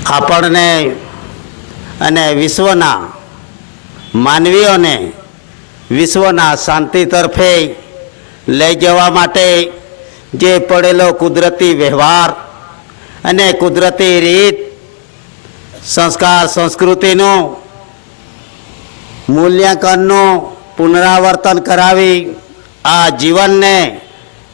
આપણને અને વિશ્વના માનવીઓને વિશ્વના શાંતિ તરફે લઈ જવા માટે જે પડેલો કુદરતી વ્યવહાર અને કુદરતી રીત સંસ્કાર સંસ્કૃતિનું મૂલ્યાંકનનું પુનરાવર્તન કરાવી આ જીવનને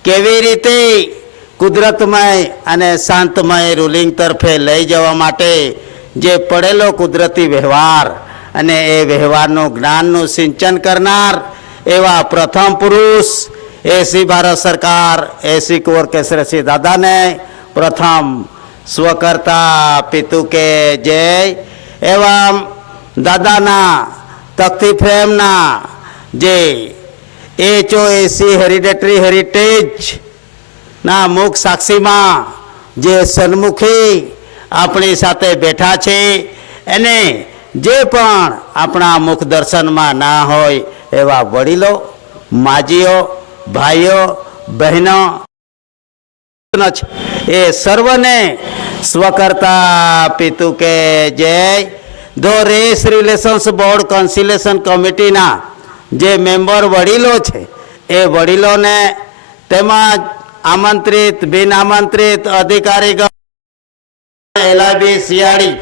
કેવી રીતે કુદરતમય અને શાંતમય રૂલિંગ તરફે લઈ જવા માટે જે પડેલો કુદરતી વ્યવહાર અને એ વ્યવહારનું જ્ઞાનનું સિંચન કરનાર એવા પ્રથમ પુરુષ એસી ભારત સરકાર એસી કુંવર કેસરીસિંહ દાદાને પ્રથમ સ્વકર્તા પિતુ કે જય એવા દાદાના તખ્તી ફ્રેમના જે HOAC હેરિડેટરી હેરિટેજ ના મુખ સાક્ષીમાં જે સન્મુખી આપણી સાથે બેઠા છે એને જે પણ આપણા મુખ દર્શનમાં ના હોય એવા વડીલો માજીઓ ભાઈઓ બહેનો એ સર્વને સ્વકર્તા પિતુ કે જય ધો રેસ રિલેશન્સ બોર્ડ કન્સિલેશન કમિટીના જે મેમ્બર વડીલો છે એ વડીલોને તેમજ આમંત્રિત બિન આમંત્રિત અધિકારીગણ એલઆઈબી શિયાળી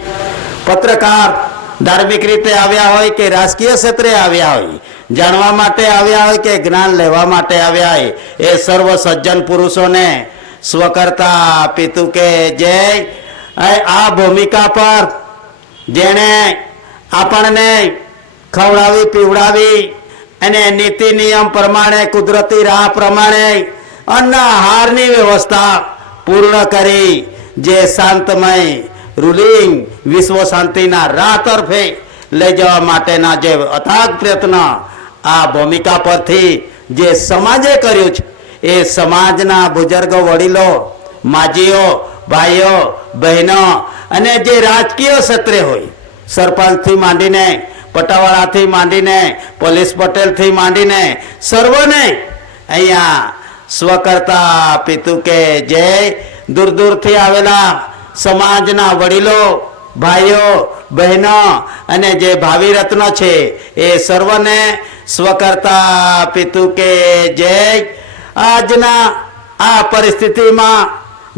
પત્રકાર ધાર્મિક રીતે આવ્યા હોય કે રાજકીય ક્ષેત્રે આવ્યા હોય જાણવા માટે આવ્યા હોય કે જ્ઞાન લેવા માટે આવ્યા હોય એ સર્વ સજ્જન પુરુષોને સ્વકર્તા પિતુ કે જય આ ભૂમિકા પર જેણે આપણને ખવડાવી પીવડાવી અને નીતિ નિયમ પ્રમાણે કુદરતી રાહ પ્રમાણે અન્ન આહારની વ્યવસ્થા પૂર્ણ કરી જે શાંતમય રૂલિંગ વિશ્વ શાંતિના રાહ તરફે લઈ જવા માટેના જે અથાગ પ્રયત્ન આ ભૂમિકા પરથી જે સમાજે કર્યું છે એ સમાજના બુઝુર્ગો વડીલો માજીઓ ભાઈઓ બહેનો અને જે રાજકીય ક્ષેત્રે હોય સરપંચથી માંડીને પટાવાળાથી માંડીને પોલીસ પટેલથી માંડીને સર્વને અહીંયા સ્વકર્તા પિતુ કે જય દૂર દૂરથી આવેલા સમાજના વડીલો ભાઈઓ બહેનો અને જે ભાવિ રત્નો છે એ સર્વને સ્વકર્તા પિતુ કે જય આજના આ પરિસ્થિતિમાં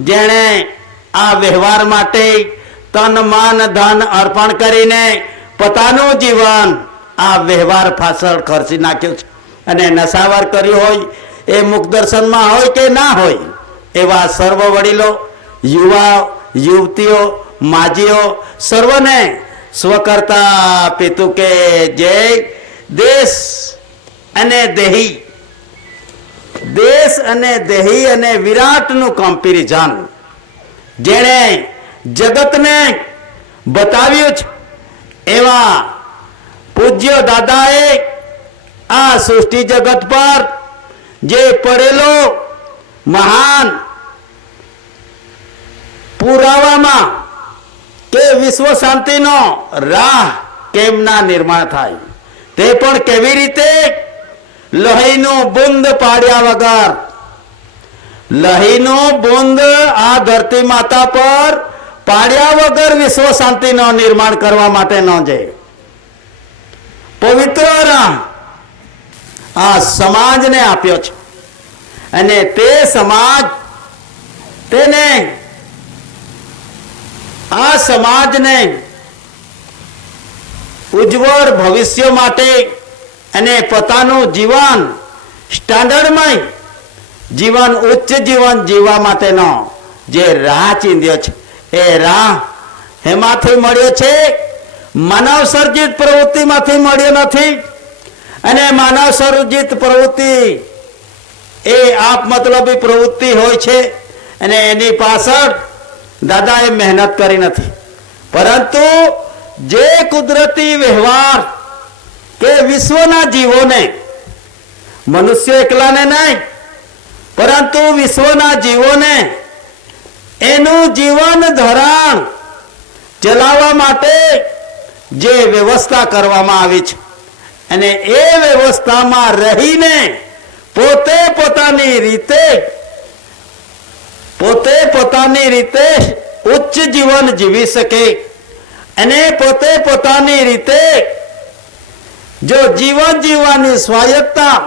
જેણે આ વ્યવહાર માટે તન મન ધન અર્પણ કરીને પોતાનું જીવન આ વ્યવહાર પાછળ ખર્ચી નાખ્યું છે અને નશાવર કર્યું હોય એ મુખ દર્શનમાં હોય કે ના હોય એવા સર્વ વડીલો યુવા યુવતીઓ માજીઓ સર્વને સ્વકર્તા પિતુ કે જય દેશ અને દેહી અને વિરાટનું કમ્પેરિઝન જેણે જગતને બતાવ્યું છે એવા પૂજ્ય દાદાએ આ સૃષ્ટિ જગત પર જે પડેલો મહાન પુરાવામાં કે વિશ્વ શાંતિનો રાહ કેમ ના નિર્માણ થાય તે પણ કેવી રીતે લહીનું બુંદ પાડ્યા વગર લહીનું બુંદ આ ધરતી માતા પર પાડ્યા વગર વિશ્વ શાંતિનો નિર્માણ કરવા માટે ન જાય પવિત્ર રાહ આ સમાજને આપ્યો છે અને તે સમાજ તેને આ સમાજને ઉજ્જવળ ભવિષ્ય માટે અને પોતાનું જીવન સ્ટાન્ડર્ડમય જીવન ઉચ્ચ જીવન જીવવા માટેનો જે રાહ ચીંધ્યો છે એ રાહ એમાંથી મળ્યો છે માનવ સર્જિત પ્રવૃત્તિમાંથી મળ્યો નથી અને માનવ સર્જિત પ્રવૃત્તિ એ આપ મતલબી પ્રવૃત્તિ હોય છે અને એની પાછળ દાદાએ મહેનત કરી નથી પરંતુ જે કુદરતી વ્યવહાર કે વિશ્વના જીવોને મનુષ્ય એકલાને નહીં પરંતુ વિશ્વના જીવોને એનું જીવન ધોરણ ચલાવવા માટે જે વ્યવસ્થા કરવામાં આવી છે અને એ વ્યવસ્થામાં રહીને પોતે પોતાની રીતે ઉચ્ચ જીવન જીવી શકે અને પોતે પોતાની રીતે જો જીવન જીવવાની સ્વાયત્તા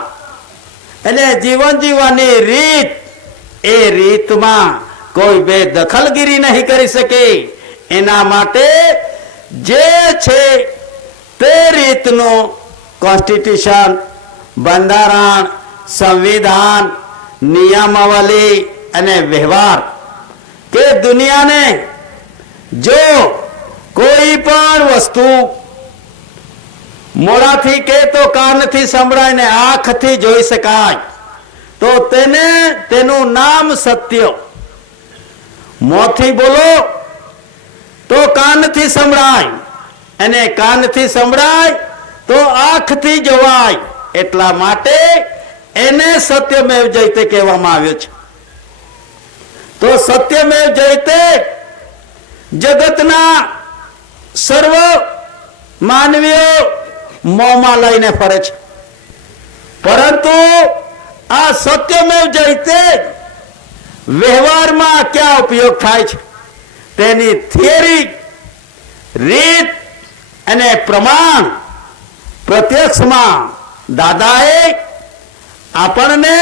અને જીવન જીવવાની રીત, એ રીતમાં કોઈ બેદખલગીરી નહીં કરી શકે. એના માટે જે છે તે રીતનું કોન્સ્ટિટ્યુશન, બંધારણ, સંવિધાન, નિયમાવલી અને વ્યવહાર કે દુનિયાને જો કોઈ પણ વસ્તુ મોઢાથી કે તો કાનથી સંભળાય ને આંખથી જોઈ શકાય, તો તેને તેનું નામ સત્ય. મોંથી બોલો તો કાનથી સંભળાય, અને કાનથી સંભળાય તો આંખથી જોવાય. એટલા માટે એને સત્યમેવ જયતે કહેવામાં આવ્યો છે. તો સત્યમેવ જયતે જગતના સર્વ માનવીઓ મોંમાં લઈને ફરે છે, પરંતુ આ સત્યમેવ જયતે વ્યવહારમાં ક્યાં ઉપયોગ થાય છે તેની થિયરી, રીત અને પ્રમાણ પ્રત્યક્ષમાં દાદાએ આપણને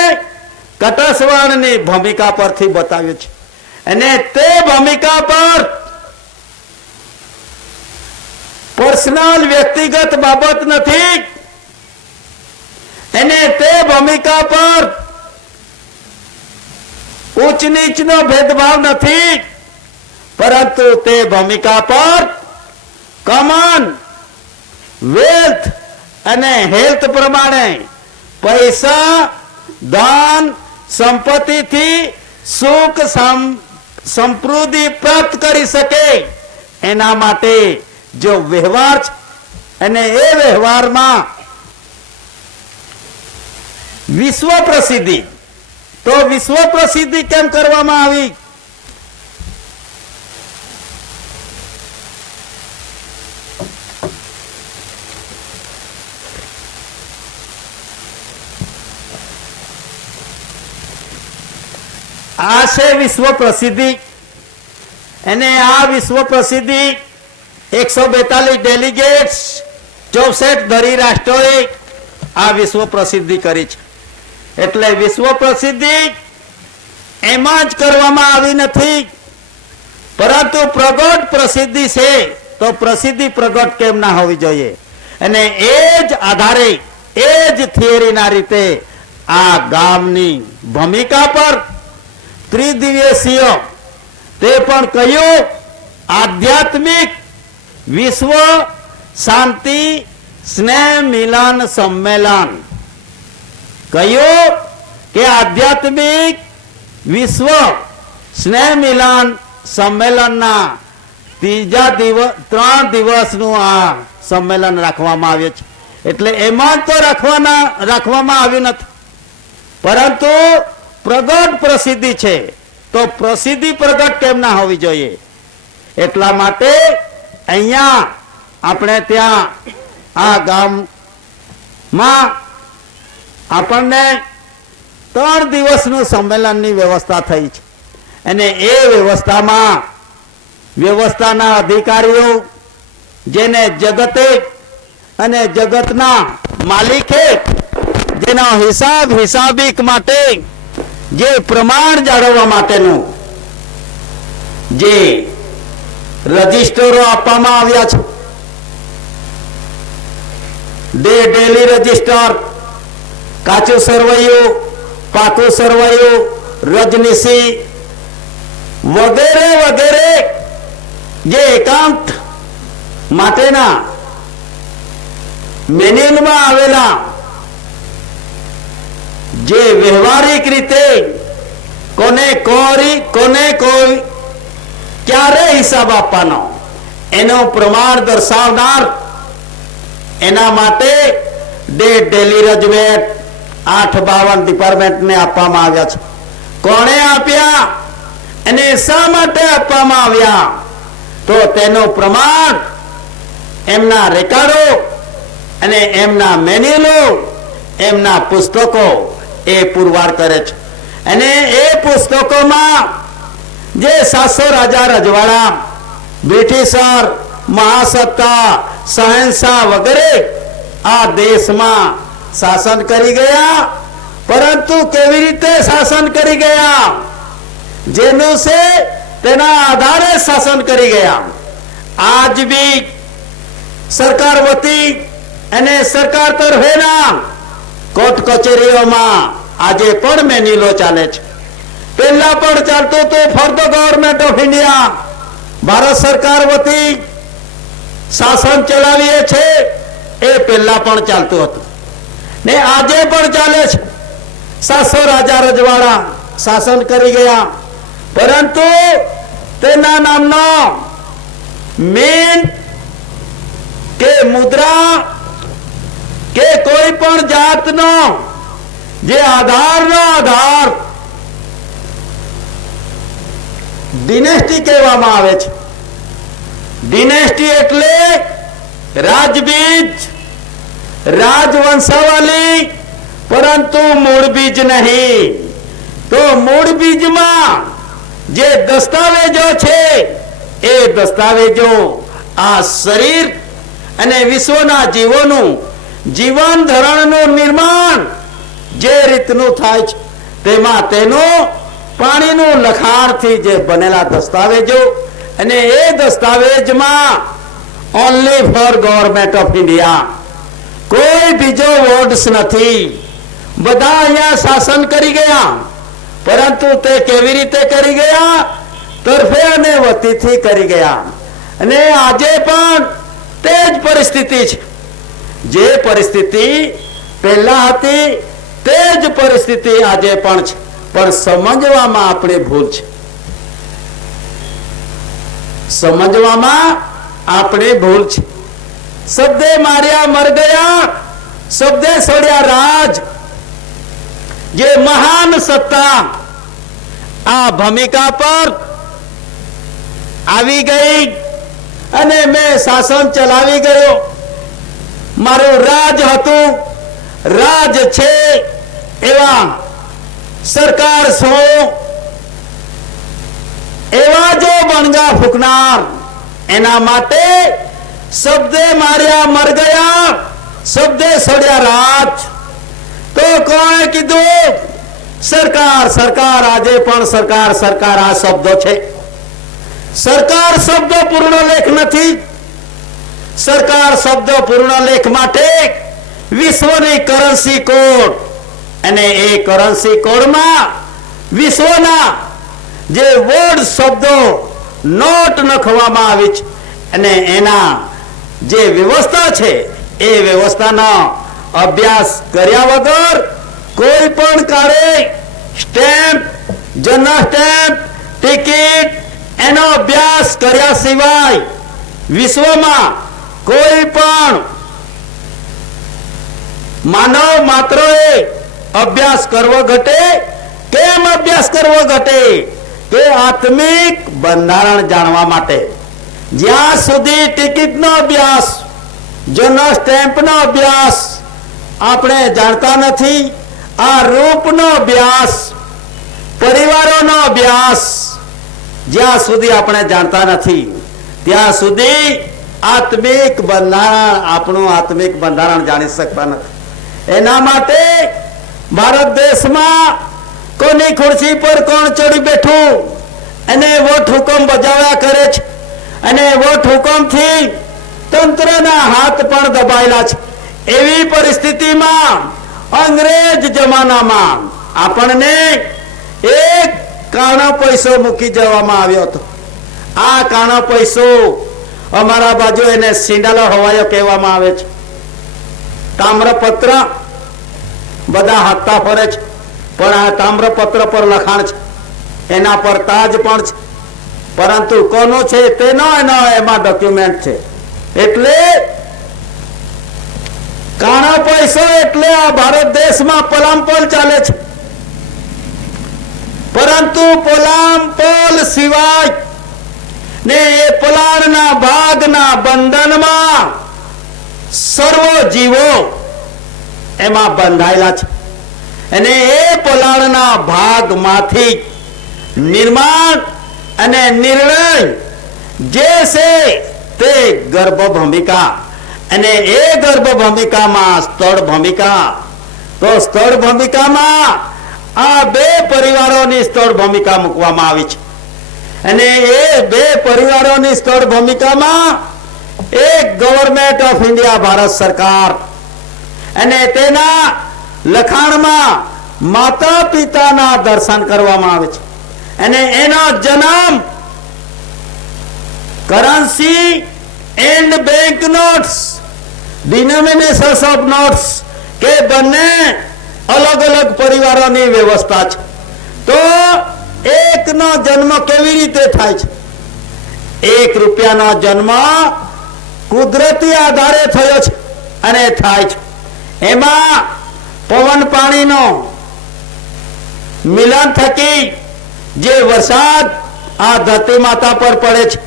કટસવાણની ભૂમિકા પરથી બતાવ્યું છે. અને તે ભૂમિકા પર પર્સનલ વ્યક્તિગત બાબત નથી, અને તે ભૂમિકા પર ઉચ્ચ નીચનો ભેદભાવ નથી, પરંતુ તે ભૂમિકા પર કોમન વેલ્થ અને હેલ્થ પ્રમાણે પૈસા, ધન, સંપત્તિથી સુખ સમૃદ્ધિ પ્રાપ્ત કરી શકે એના માટે જો વ્યવહાર છે, અને એ વ્યવહારમાં વિશ્વ પ્રસિદ્ધિ. તો વિશ્વ પ્રસિદ્ધિ કેમ કરવામાં આવી? આ છે વિશ્વ પ્રસિદ્ધિ. અને આ વિશ્વ પ્રસિદ્ધિ 142 ડેલિગેટ્સ 64 ધરી રાષ્ટ્રોએ આ વિશ્વ પ્રસિદ્ધિ કરી છે. એટલે વિશ્વ પ્રસિદ્ધિ એમાં જ કરવામાં આવી નથી, પરંતુ પ્રગટ પ્રસિદ્ધિ છે. તો પ્રસિદ્ધિ પ્રગટ કેમ ના હોવી જોઈએ? અને એ જ આધારે, એ જ થિયરીના રીતે આ ગામની ભૂમિકા પર ત્રિદિવસીય તે પણ કયું આધ્યાત્મિક વિશ્વ શાંતિ સ્નેહ મિલન સંમેલન. કયું કે આધ્યાત્મિક વિશ્વ સ્નેહ મિલન સંમેલનના 3 દિવસનું આ સંમેલન રાખવામાં આવ્યું છે. એટલે એમાં તો રાખવામાં આવ્યું નથી, પરંતુ પ્રગટ પ્રસિદ્ધિ છે. તો પ્રસિદ્ધિ પ્રગટ કેમ ના હોવી જોઈએ? એટલા માટે અહીંયા આપણે ત્યાં આ ગામમાં આપણને 3 દિવસનું સંમેલનની વ્યવસ્થા થઈ છે. અને એ વ્યવસ્થાના અધિકારીઓ, જેને જગતે અને જગતના માલિકે જેના હિસાબિક માટે જે પ્રમાણ જાળવવા માટેનું જે રજિસ્ટરો આપવામાં આવ્યા છે, ડેલી રજિસ્ટર, કાચું સરવૈયું, પાકું સરવૈયું, રજનીશી વગેરે વગેરે જે એકાઉન્ટ માટેના મેન્યુઅલમાં આવેલા જે વ્યવહારિક રીતે કોને કોઈ ક્યારે હિસાબ આપવાનો એનો પ્રમાણ દર્શાવનાર, એના માટે ડેલી રજમેટ 852 ડિપાર્ટમેન્ટને આપવામાં આવ્યા છે. કોણે આપ્યા અને શા માટે આપવામાં આવ્યા? તો તેનું પ્રમાણ એમના રેકોર્ડો અને એમના મેન્યુઅલો, એમના પુસ્તકો એ પુરવાર કરે છે. અને એ પુસ્તકોમાં જે 700 રાજા રજવાડા, બ્રિટિશર, મહાસત્તા, શહેનશાહ વગેરે આ દેશમાં શાસન કરી ગયા, પરંતુ કેવી રીતે શાસન કરી ગયા, જેનું છે તેના આધારે શાસન કરી ગયા. આજ બી સરકાર વતી અને સરકાર તરફેના કોર્ટ કચેરીઓમાં આજે પણ મેન્યુઅલો ચાલે છે. પહેલા પણ ચાલતું હતું for the government of India, Bharat સરકાર વતી શાસન ચલાવીએ છે એ પહેલા પણ ચાલતું હતું ને આજે પણ ચાલે છે. 700 રાજા રજવાડા શાસન કરી ગયા, પરંતુ તેના નામનો મેન કે મુદ્રા કે કોઈ પણ જાતનો જે આધાર ડિનેસ્ટી કહેવામાં આવે છે. ડિનેસ્ટી એટલે રાજબીજ, રાજવંશાવલી, પરંતુ મૂળ બીજ નહીં. તો મૂળ બીજમાં જે દસ્તાવેજો છે એ દસ્તાવેજો આ શરીર અને વિશ્વના જીવોનું જીવન ધોરણનું નિર્માણ જે રીતનું થાય છે તેમાં તેનું પાણીનું લખાણથી જે બનેલા દસ્તાવેજો, અને એ દસ્તાવેજમાં only for government of India, કોઈ બીજો વર્ડ્સ નથી. બધા અહીંયા શાસન કરી ગયા, પરંતુ તે કેવી રીતે કરી ગયા? તરફે અને વતીથી કરી ગયા. અને આજે પણ તે જ પરિસ્થિતિ છે. જે પરિસ્થિતિ પહેલા હતી તે જ પરિસ્થિતિ આજે પણ છે, પણ સમજવામાં આપણે ભૂલ છે. સમજવામાં આપણે ભૂલ છે. શબ્દે માર્યા મર ગયા, શબ્દે છોડ્યા રાજ. જે મહાન સત્તા આ ભૂમિકા પર આવી ગઈ અને મેં શાસન ચલાવી ગયો, મારું રાજ હતું, રાજ છે એવા સરકાર શું એવા જો બણગા ફૂંકનાર, એના માટે શબ્દે માર્યા મર ગયા, શબ્દે છોડ્યા રાજ. તો કોણે કીધું સરકાર? સરકાર આજે પણ સરકાર સરકાર આ શબ્દો છે. સરકાર શબ્દ પૂર્ણ લેખ નથી. સરકાર શબ્દ પૂર્ણ લેખ માટે વિશ્વની કરન્સી કોડ, અને એ કરન્સી કોડમાં વિશ્વના જે વર્ડ શબ્દો નોટ લખવામાં આવી છે, અને એના જે વ્યવસ્થા છે એ વ્યવસ્થાનો અભ્યાસ કર્યા વગર કોઈ પણ કાળે સ્ટેમ્પ, જનરલ સ્ટેમ્પ, ટિકિટ એનો અભ્યાસ કર્યા સિવાય વિશ્વમાં કોઈ પણ માનવ માત્રએ અભ્યાસ કરવો ઘટે. કેમ અભ્યાસ કરવો ઘટે? કે આત્મિક બંધારણ જાણવા માટે. જ્યાં સુધી ટિકિટનો અભ્યાસ, જનરલ સ્ટેમ્પનો અભ્યાસ આપણે જાણતા નથી, આ રૂપનો અભ્યાસ, પરિવારોનો અભ્યાસ જ્યાં સુધી આપણે જાણતા નથી, ત્યાં સુધી આત્મિક બંધારણ, આપણું આત્મિક બંધારણ જાણી શકતા નથી. એના માટે ભારત દેશમાં કોની ખુરશી પર કોણ ચડી બેઠું અને વોટ હુકમ બજાવ્યા કરે છે, અને વોટ હુકમથી તંત્રના હાથ પણ દબાયેલા છે. એવી પરિસ્થિતિમાં અંગ્રેજ જમાનામાં આપણને એક કાણો પૈસો મૂકી જવામાં આવ્યો હતો. આ કાણો પૈસો અમારા બાજુ એને સિંડાલો હવાયો કહેવામાં આવે છે. તામ્રપત્ર બધા હાથતા ફરે છે, પણ આ તામ્રપત્ર પર લખાણ છે, એના પર તાજ પણ છે, પરંતુ કોનો છે તેનો એમાં ડોક્યુમેન્ટ છે. એટલે કાણો પૈસો એટલે આ ભારત દેશમાં પલામપોલ ચાલે છે. પરંતુ પલામપોલ સિવાય ને એ પલાણના ભાગના બંધનમાં સર્વ જીવો એમાં બંધાયેલા છે, અને એ પલાણના ભાગમાંથી નિર્માણ અને નિર્ણય જે છે તે ગર્ભ ભૂમિકા, અને એ ગર્ભ ભૂમિકામાં સ્થળ ભૂમિકા, તો સ્થળ ભૂમિકામાં આ બે પરિવારોની સ્થળ ભૂમિકા મૂકવામાં આવી છે. અને એ બે પરિવારોની સ્થળ ભૂમિકામાં એક ગવર્મેન્ટ ઓફ ઇન્ડિયા ભારત સરકાર, અને તેના લખાણમાં માતા પિતાના દર્શન કરવામાં આવે છે. અને એનો જન્મ currency and bank notes, denominations of notes, કે બંને અલગ અલગ પરિવારોની વ્યવસ્થા છે. તો એકનો જન્મ કેવી રીતે થાય છે? 1 રૂપિયાનો જન્મ કુદરતી આધારે થયો છે અને થાય છે. એમાં પવન પાણીનો મિલન થકી જે વરસાદ આ ધરતી માતા પર પડે છે,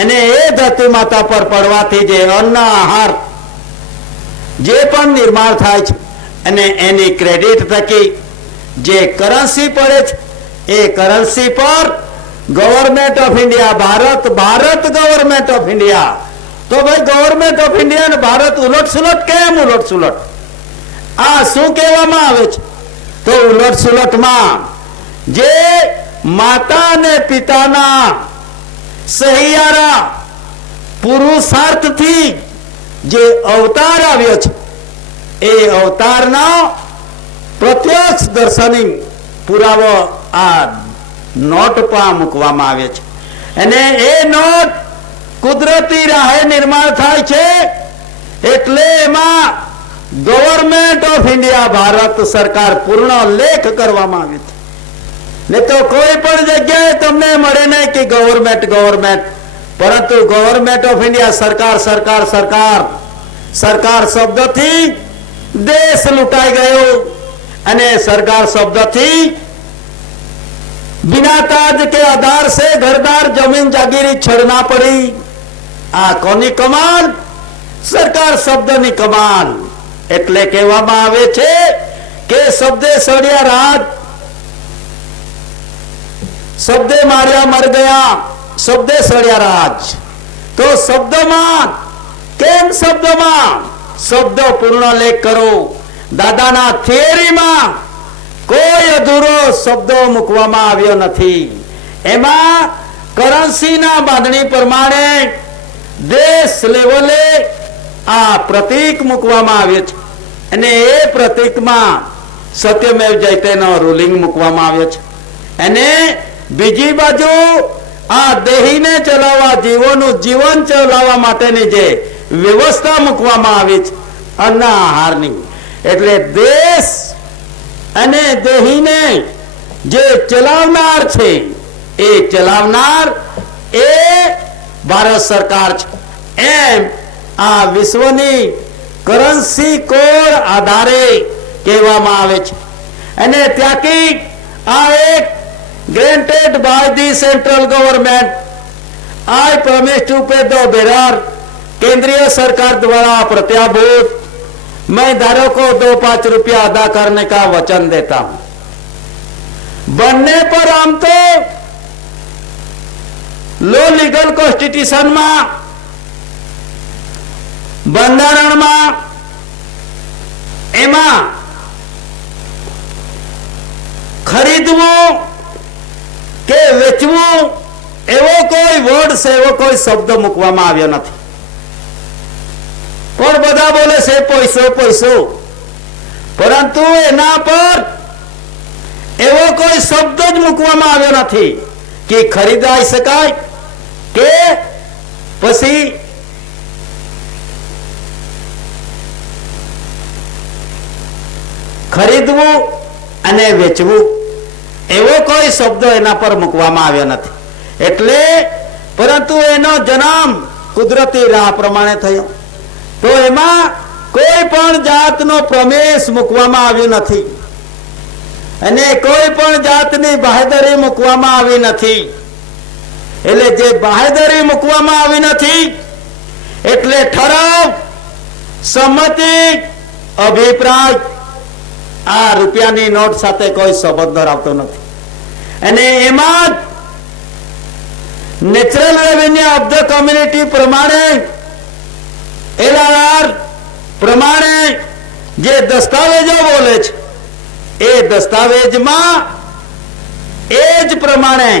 અને એ ધરતી માતા પર પડવાથી જે અન્ન આહાર જે પણ નિર્માણ થાય છે, અને એની ક્રેડિટ થકી જે કરન્સી પડે છે, એ કરન્સી પર government of India Bharat government of India. તો ભાઈ ગવર્મેન્ટ ઓફ ઇન્ડિયા ને ભારત ઉલટ સુલટ કેમ? ઉલટ સુલટ આ શું કહેવામાં આવે છે? તો ઉલટ સુલટમાં જે માતા અને પિતાના સહિયારા પુરુષાર્થથી જે અવતાર આવ્યો છે, એ અવતારનો પ્રત્યક્ષ દર્શની પુરાવો આ નોટ પર મૂકવામાં આવે છે. અને એ નોટ કુદરતી રાહે નિર્માણ થાય છે, એટલે એમાં ગવર્મેન્ટ ઓફ ઇન્ડિયા ભારત સરકાર પૂર્ણ લેખ કરવામાં આવે છે. ને તો કોઈ પણ જગ્યાએ તમને મળે નહીં કે ગવર્મેન્ટ, પરંતુ ગવર્મેન્ટ ઓફ ઇન્ડિયા સરકાર સરકાર સરકાર સરકાર શબ્દથી દેશ લૂંટાઈ ગયો, અને સરકાર શબ્દથી बिना ताज के आधार से घरदार जमीन जागीरी छड़ना पड़ी. आ कोनी कमाल? सरकार शब्दनी कमाल. એટલે કહેવામાં આવે છે કે શબ્દે સળિયા રાજ, શબ્દે માર્યા મર ગયા, શબ્દે સળિયા રાજ. તો શબ્દમાં કેમ? શબ્દમાં શબ્દ પૂર્ણ લેખ કરો. દાદાના થિયરીમાં કોઈ અધૂરો શબ્દ મૂકવામાં આવ્યો નથી. એમાં કરન્સીના બાંધણી પ્રમાણે દેશ લેવલે આ પ્રતીક મૂકવામાં આવ્યો છે, અને એ પ્રતીકમાં સત્યમેવ જયતેનો રૂલિંગ મૂકવામાં આવ્યો છે. અને બીજી બાજુ આ દેહીને ચલાવવા, જીવોનું જીવન ચલાવવા માટેની જે વ્યવસ્થા મૂકવામાં આવી છે અન્ન આહારની, એટલે દેશ અને દેહીને જે ચલાવનાર છે, એ ચલાવનાર એ ભારત સરકાર છે. એમ આ વિશ્વની કરન્સી કોડ આધારે કહેવામાં આવે છે. અને ત્યાંથી આ એક granted by the central government, I promise to pay the bearer, केंद्रीय सरकार द्वारा प्रत्याभूत, मैं धारक को 2-5 रुपया अदा करने का वचन देता हूं. बनने पर आम तो लो लीगल कॉन्स्टिट्यूशन में, બંધારણ માં એમાં ખરીદવું કે વેચવું એવો કોઈ વર્ડ છે, એવો કોઈ શબ્દ મૂકવામાં આવ્યો નથી. પણ બધા બોલે છે પૈસો પૈસો, પરંતુ એના પર એવો કોઈ શબ્દ જ મૂકવામાં આવ્યો નથી કે ખરીદાઈ શકાય કે પછી ખરીદવું અને વેચવું એવો કોઈ શબ્દ એના પર મૂકવામાં આવ્યો નથી. એટલે પરંતુ એનો જન્મ કુદરતી રાહ પ્રમાણે થયો, તો એમાં કોઈ પણ જાતનો પ્રમેશ મૂકવામાં આવ્યો નથી, અને કોઈ પણ જાતની બાહેધરી મૂકવામાં આવી નથી. એટલે જે બાહેધરી મૂકવામાં આવી નથી, એટલે ઠરાવ, સંમતિ, અભિપ્રાય આ રૂપિયાની નોટ સાથે કોઈ સંબંધ ધરાવતો નથી. અને એમાં natural revenue of the community પ્રમાણે LRR પ્રમાણે જે દસ્તાવેજો બોલે છે એ દસ્તાવેજમાં એ જ પ્રમાણે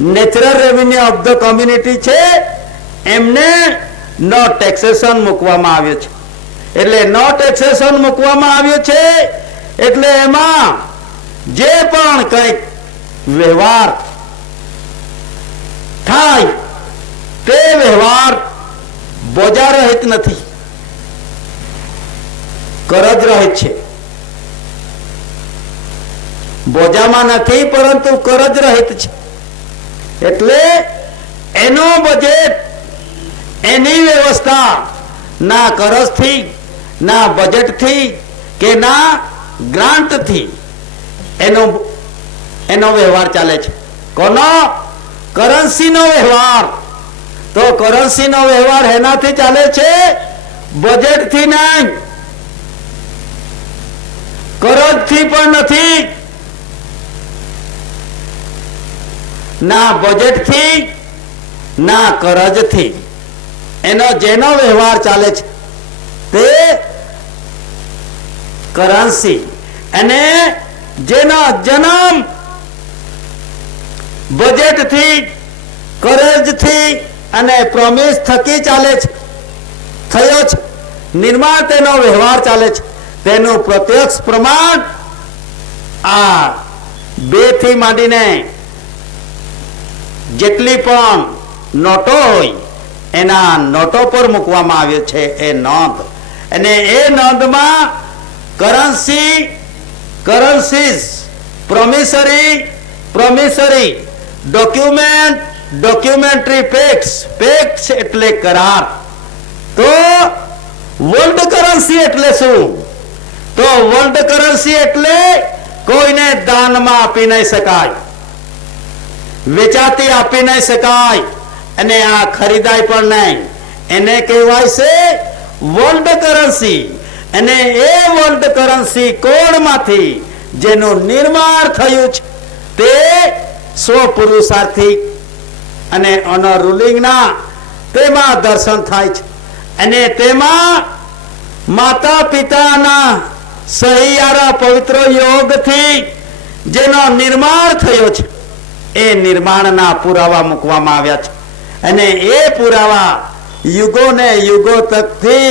natural revenue of the community છે એમને નો ટેક્સેશન મૂકવામાં આવ્યું છે. એટલે નો ટેક્સેશન મૂકવામાં આવ્યું છે એટલે એમાં જે પણ કંઈક વ્યવહાર થાય તે વ્યવહાર બોજા રહિત નથી, કરજ રહિત છે. બોજામાં નથી પરંતુ કરજ રહિત છે. એટલે એનો બજેટ, એની વ્યવસ્થા ના કરજથી, ના બજેટથી કે ના ગ્રાન્ટથી એનો વ્યવહાર ચાલે છે. કોનો? કરન્સીનો વ્યવહાર. તો કરન્સીનો વ્યવહાર એનાથી ચાલે છે, બજેટથી નહીં, કરજથી પણ નથી, ના બજેટથી ના કરજથી. એનો જેનો વ્યવહાર ચાલે છે તે કરન્સી, અને જેનો જન્મ બજેટથી, કરજથી અને પ્રોમિસ થકી ચાલે છે, થયો છે, નિર્માણ તેનો વ્યવહાર ચાલે છે, તેનું પ્રત્યક્ષ પ્રમાણ આ 2 થી માંડીને જેટલી પણ નોટો હોય એના નોટો પર મૂકવામાં આવ્યો છે એ નોંધ. અને એ નોંધમાં કરન્સીઝ, પ્રોમિસરી, ડોક્યુમેન્ટરી પેક્ટ્સ એટલે કરાર. તો વર્લ્ડ કરન્સી એટલે શું? તો વર્લ્ડ કરન્સી એટલે કોઈને દાનમાં આપી નહીં શકાય, વેચાતી આપી નહીં શકાય, અને આ ખરીદાય પણ નહીં. એને કહેવાય છે વર્લ્ડ કરન્સી. અને એ વર્લ્ડ કરન્સી કોડમાંથી જેનું નિર્માણ થયું છે તે સ્વપુરુષાર્થી અને ઓનર રૂલિંગના તેમાં દર્શન થાય છે. અને તેમાં માતા પિતાના સહિયારા પવિત્ર યોગથી જેનો નિર્માણ થયો છે એ નિર્માણના પુરાવા મૂકવામાં આવ્યા છે. અને એ પુરાવા યુગો ને યુગો તકથી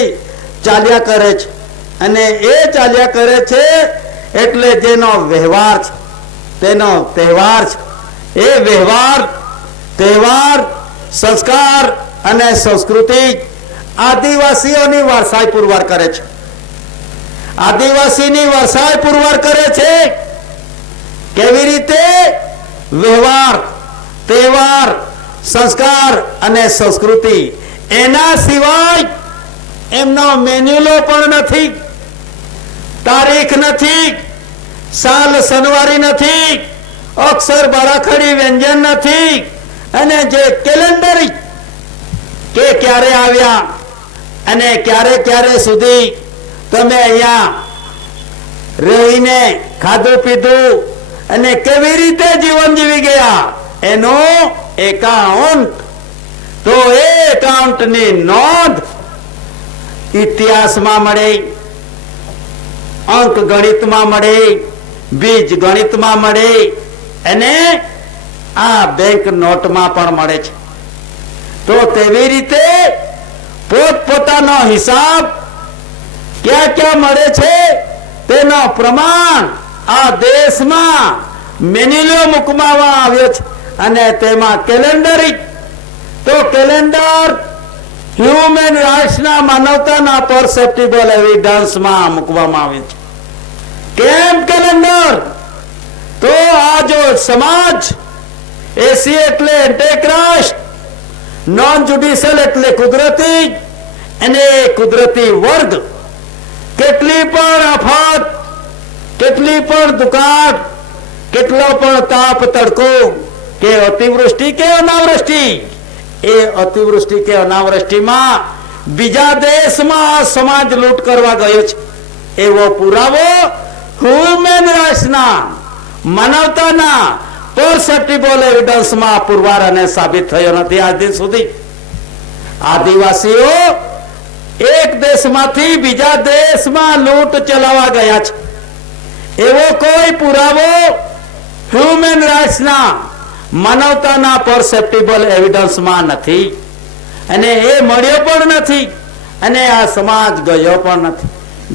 ચાલ્યા કરે છે. અને એ ચાલ્યા કરે છે એટલે જેનો વ્યવહાર છે તેનો તહેવાર છે. એ વ્યવહાર, તહેવાર, સંસ્કાર અને સંસ્કૃતિ આદિવાસીઓની વારસાઈ પુરવાર કરે છે. આદિવાસીની વારસાઈ પુરવાર કરે છે. કેવી રીતે? વ્યવહાર, તહેવાર, સંસ્કાર અને સંસ્કૃતિ. એના સિવાય એમનો મેન્યુલો પણ નથી, તારીખ નથી, સાલ સનવારી નથી, અક્ષર બારાખડી વ્યંજન નથી, અને જે કેલેન્ડરી કે ક્યારે આવ્યા અને ક્યારે સુધી તમે અહીંયા રહીને ખાધું પીધું અને કેવી રીતે જીવન જીવી ગયા એનો એકાઉન્ટ. તો એ એકાઉન્ટની નોંધ ઇતિહાસમાં મળે, અંક ગણિતમાં મળે, બીજ ગણિતમાં મળે, અને આ બેંક નોટમાં પણ મળે છે. તો તેવી રીતે પોતપોતાનો હિસાબ ક્યાં ક્યાં મળે છે તેનો પ્રમાણ આ દેશમાં મેન્યુઅલ મૂકવામાં આવ્યો છે. અને તેમાં કેલેન્ડરી, તો કેલેન્ડર હ્યુમન રાઇટ્સના, માનવતાના પરસેપ્ટિબલ એવિડન્સમાં મૂકવામાં આવે છે. કેમ કેલેન્ડર? તો આ જો સમાજ, એસી એટલે એન્ટેક્રાસ્ટ, નોન જ્યુડિશિયલ એટલે કુદરતી, અને કુદરતી વર્ગ કેટલી પણ આફત, કેટલી પણ દુકાળ, કેટલો પણ તાપ, તડકો કે અતિવૃષ્ટિ કે અનાવૃષ્ટિ, એ અતિવૃષ્ટિ કે અનાવૃષ્ટિમાં બીજા દેશમાં સમાજ લૂંટ કરવા ગયો છે એવો પુરાવો હ્યુમન રાઇટ્સના, માનવતાના પરસેપ્ટિબલ એવિડન્સમાં પુરવાર અને સાબિત થયો નથી આજ દિન સુધી. આદિવાસીઓ એક દેશમાંથી બીજા દેશમાં લૂંટ ચલાવવા ગયા છે એવો કોઈ પુરાવો હ્યુમન રાઇટ્સના માનવતાના પરસેપ્ટિબલ એવિડન્સમાં નથી અને એ મળ્યો પણ નથી અને આ સમાજ ગયો પણ નથી.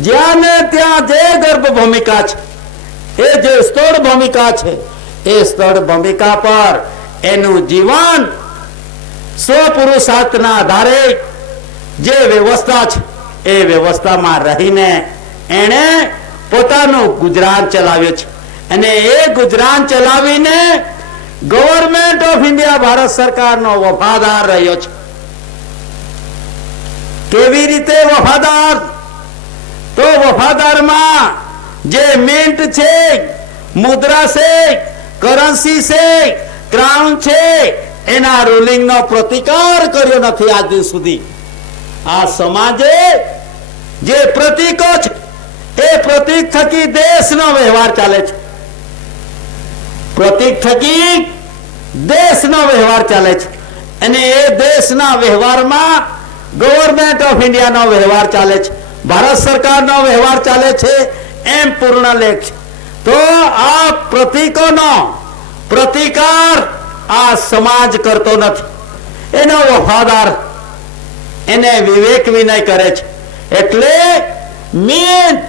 જ્યાં ને ત્યાં જે ગર્ભ ભૂમિકા છે એ જે સ્થળ ભૂમિકા છે એ સ્થળ ભૂમિકા પર એનું જીવન સ્વપુરુષાર્થના આધારે જે વ્યવસ્થા છે એ વ્યવસ્થામાં રહીને એણે પોતાનું ગુજરાન ચલાવ્યું છે અને એ ગુજરાન ચલાવીને ગવર્મેન્ટ ઓફ ઇન્ડિયા ભારત સરકારનો વફાદાર રહ્યો છે. કેવી રીતે વફાદાર? તો વફાદારમાં જે મિન્ટ છે, મુદ્રા છે, કરન્સી છે, ક્રાઉન છે, એના રૂલિંગનો પ્રતિકાર કર્યો નથી આજ દિન સુધી. આ સમાજે જે પ્રતીકો છે એ પ્રતીક થકી દેશનો વ્યવહાર ચાલે છે. પ્રતીક થકી દેશનો વ્યવહાર ચાલે છે અને એ દેશના વ્યવહારમાં ગવર્મેન્ટ ઓફ ઇન્ડિયાનો વ્યવહાર ચાલે છે, ભારત સરકારનો વ્યવહાર ચાલે છે એમ પૂર્ણ લેખ છે. તો આ પ્રતીકોનો પ્રતિકાર આ સમાજ કરતો નથી. એનો વફાદાર એને વિવેક વિનય કરે છે. એટલે મિન્ટ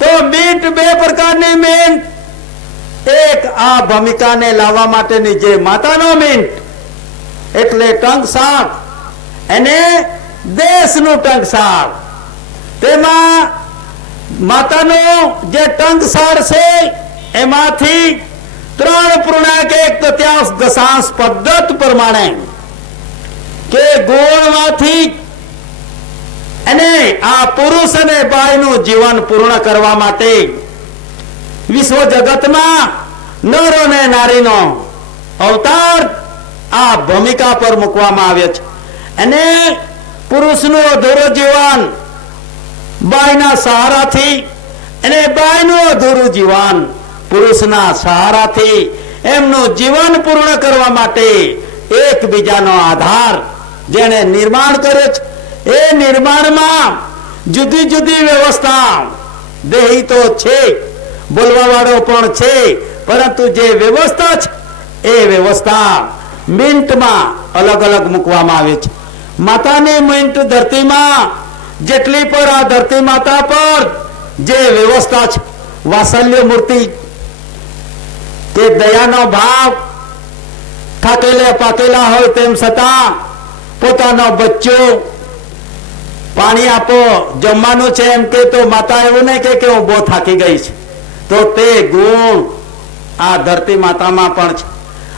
તો મિન્ટ બે પ્રકારની મિન્ટ, એક આ ભૂમિકાને લાવવા માટેની જે માતાનો મિન્ટ એટલે ટંકસાળ અને દેશનું ટંકસાળ. તેમાં માતાનો જે ટંકસાળ છે એમાંથી 3.1 પદ્ધત પ્રમાણે કે ગુણમાંથી અને આ પુરુષ અને બાઈનું જીવન પૂર્ણ કરવા માટે વિશ્વ જગતમાં નર અને નારીનો અવતાર આ ભૂમિકા પર મૂકવામાં આવ્યો છે અને પુરુષનું અધૂરું જીવન બાઈના સહારાથી અને બાઈનું અધૂરું જીવન પુરુષના સહારાથી એમનું જીવન પૂર્ણ કરવા માટે એકબીજાનો આધાર જેણે નિર્માણ કર્યો છે એ નિર્માણમાં જુદી જુદી વ્યવસ્થા, દેહી તો છે, બોલવા વાળો પણ છે, પરંતુ જે વ્યવસ્થા છે એ વ્યવસ્થા મિન્ટમાં અલગ અલગ મૂકવામાં આવે છે. માતાની મિન્ટ ધરતીમાં જેટલી પર આ ધરતી માતા પર જે વ્યવસ્થા છે, વાત્સલ્ય મૂર્તિ કે દયાનો ભાવ, થાકેલા પાકેલા હોય તેમ છતાં પોતાનો બચ્ચો પાણી આપો, જમવાનું છે એમ કે તો માતા એવું નહીં કે હું બહુ થાકી ગઈ છે. તો તે ગુણ આ ધરતી માતામાં પણ છે.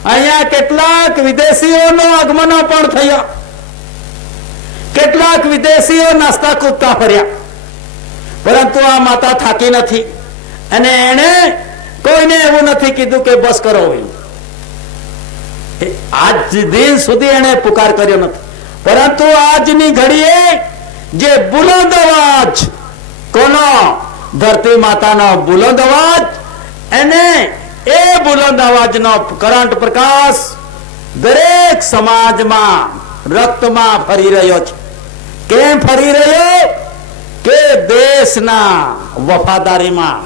અહીંયા કેટલાક વિદેશીઓનો આગમનો પણ થયા, કેટલાક વિદેશીઓ નાસ્તા કૂદતા ફર્યા, પરંતુ આ માતા થાકી નથી અને એને કોઈને એવું નથી કીધું કે બસ કરો. આજ દિન સુધી એને પુકાર કર્યો નથી. પરંતુ આજની ઘડીએ જે બુલંદ અવાજ, કોનો? ધરતી માતાનો બુલંદ અવાજ, અને એ બુલંદ અવાજનો કરંટ પ્રકાશ દરેક સમાજમાં રક્તમાં ફરી રહ્યો છે. કેમ ફરી રહ્યો? કે દેશના વફાદારીમાં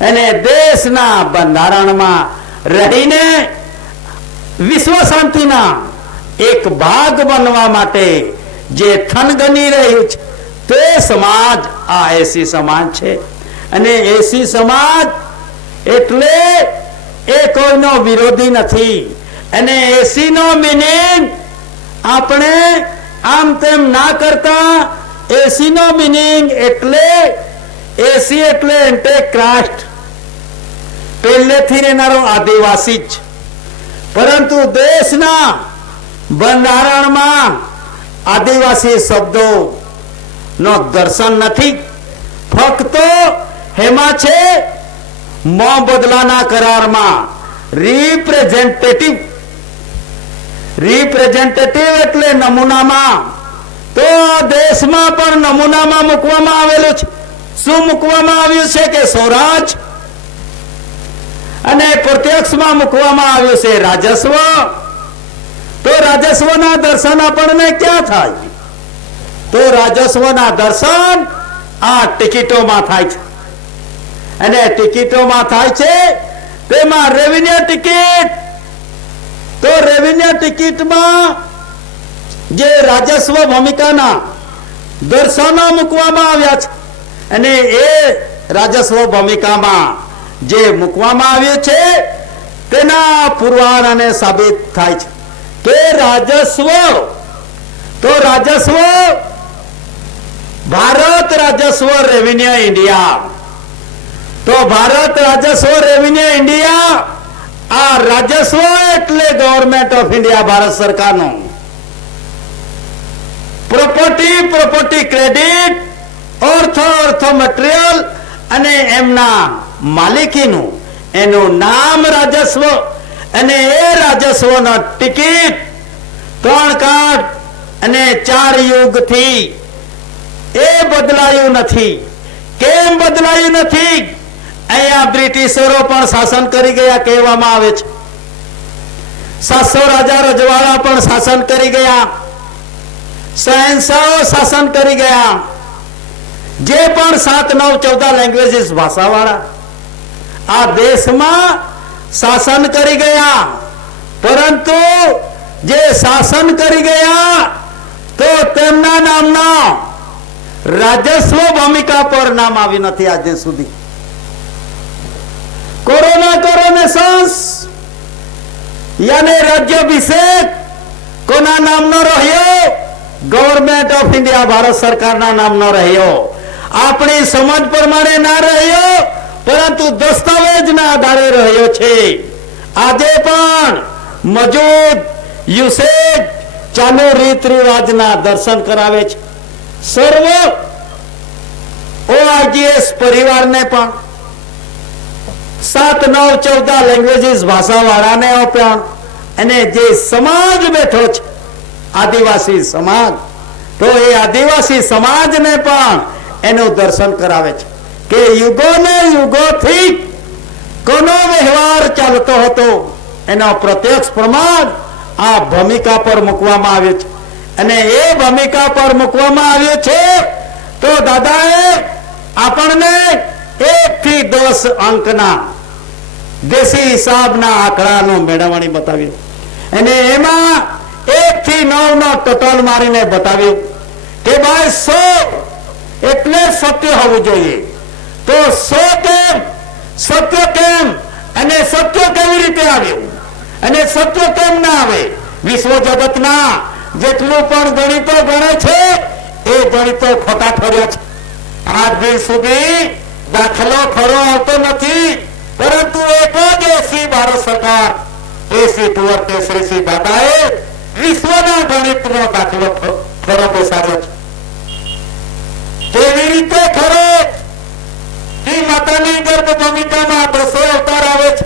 અને દેશના બંધારણમાં રહીને વિશ્વ શાંતિના એક ભાગ બનવા માટે જે થનગની રહ્યું છે તે સમાજ આ એસી સમાજ છે. અને એસી સમાજ એટલે એ કોઈનો વિરોધી નથી. અને એસી નો મિનિંગ આપણે આમ તેમ ના કરતા, એસી નો મિનિંગ એટલે એસી એટલે એન્ટીક્રાઇસ્ટ, પહેલેથી રહેનારો આદિવાસી જ. પરંતુ દેશના બંધારણમાં આદિવાસી શબ્દો નો દર્શન નથી. ફક્ત હેમાં છે મોં બદલાના કરારમાં રિપ્રેઝેન્ટેટિવ એટલે નમૂનામાં. તો દેશમાં પણ નમૂનામાં મૂકવામાં આવેલું છે. શું મૂકવામાં આવ્યું છે? કે સ્વરાજ. અને પ્રત્યક્ષમાં મૂકવામાં આવ્યું છે રાજસ્વ. તો રાજસ્વના દર્શન આપણને ક્યાં થાય? તો રાજસ્વના દર્શન આ ટિકિટોમાં થાય છે. અને ટિકિટોમાં થાય છે તેમાં રેવન્યુ ટિકિટ. તો રેવન્યુ ટિકિટમાં જે રાજસ્વ ભૂમિકાના દર્શનો મૂકવામાં આવ્યા છે અને એ રાજસ્વ ભૂમિકામાં જે મૂકવામાં આવ્યું છે તેના પુરવાર અને સાબિત થાય છે કે રાજસ્વ, તો રાજસ્વ ભારત રાજસ્વ રેવન્યુ ઇન્ડિયા. તો ભારત રાજસ્વ રેવન્યુ ઇન્ડિયા, આ રાજસ્વ એટલે ગવર્મેન્ટ ઓફ ઇન્ડિયા, ભારત સરકારનું. પ્રોપર્ટી ક્રેડિટ, અર્થ મટીરિયલ અને એમના માલિકીનું એનું નામ રાજસ્વ. અને એ રાજસ્વનો ટિકિટ 3 કાળ અને 4 યુગથી એ બદલાયું નથી. કેમ બદલાયું નથી? અહીંયા બ્રિટિશરો પણ શાસન કરી ગયા કહેવામાં આવે છે. 700 રાજા રજવાડા પણ શાસન કરી ગયા, શહેનશાહો શાસન કરી ગયા, જે પણ 7, 9, 14 લેંગ્વેજીસ ભાષાવાળા આ દેશમાં શાસન કરી ગયા. પરંતુ જે શાસન કરી ગયા તો તેમના નામના રાજસ્વ ભૂમિકા પર નામ આવ્યું નથી આજે સુધી. કોરોનેશન્સ યાની રાજ્યાભિષેક કોના નામનો રહ્યો? ગવર્મેન્ટ ઓફ ઇન્ડિયા, ભારત સરકારના નામનો રહ્યો. આપણી સમજ પ્રમાણે ના રહ્યો, પરંતુ દસ્તાવેજના આધારે રહ્યો છે. આજે પણ મજૂદ યુસેજ ચાલુ રીત રિવાજના દર્શન કરાવે છે. સર્વ OIGS પરિવારને પણ 7, 9, 14 લેંગ્વેજીસ ભાષાવાળાને પણ, અને જે સમાજ બેઠો છે આદિવાસી સમાજ, તો એ આદિવાસી સમાજને પણ એનું દર્શન કરાવે છે કે યુગોને યુગોથી કોનો વ્યવહાર ચાલતો હતો એનો પ્રત્યક્ષ પ્રમાણ આ ભૂમિકા પર મૂકવામાં આવ્યો છે. અને એ ભૂમિકા પર મૂકવામાં આવ્યો છે તો દાદાએ આપણને 1 થી 10 અંકના દેશી હિસાબના આંકડાનું મેળવણી બતાવ્યું. અને એમાં 1 થી 9 નો ટોટલ મારીને બતાવ્યું કે ભાઈ 100 એટલે સત્ય હોવું જોઈએ. તો 100 કેમ, સત્ય કેમ, અને સત્ય કેવી રીતે આવ્યું અને સત્ય કેમ ના આવે? વિશ્વ જગતના જેટલું પણ ગણિતો ગણે છે એ ગણિતો ખોટા ઠર્યા છે. આજ દિન સુધી દાખલો ખરો આવતો નથી, પરંતુ એક જ એસી ભારત સરકાર, એસી કુંવર કેસરીસિંહ દાદાએ વિશ્વના ગણિતનો દાખલો ખરો બેસાડ્યો છે. કેવી રીતે ખરો? કે માતાની ગર્ભ ભૂમિકામાં 10 અવતાર આવે છે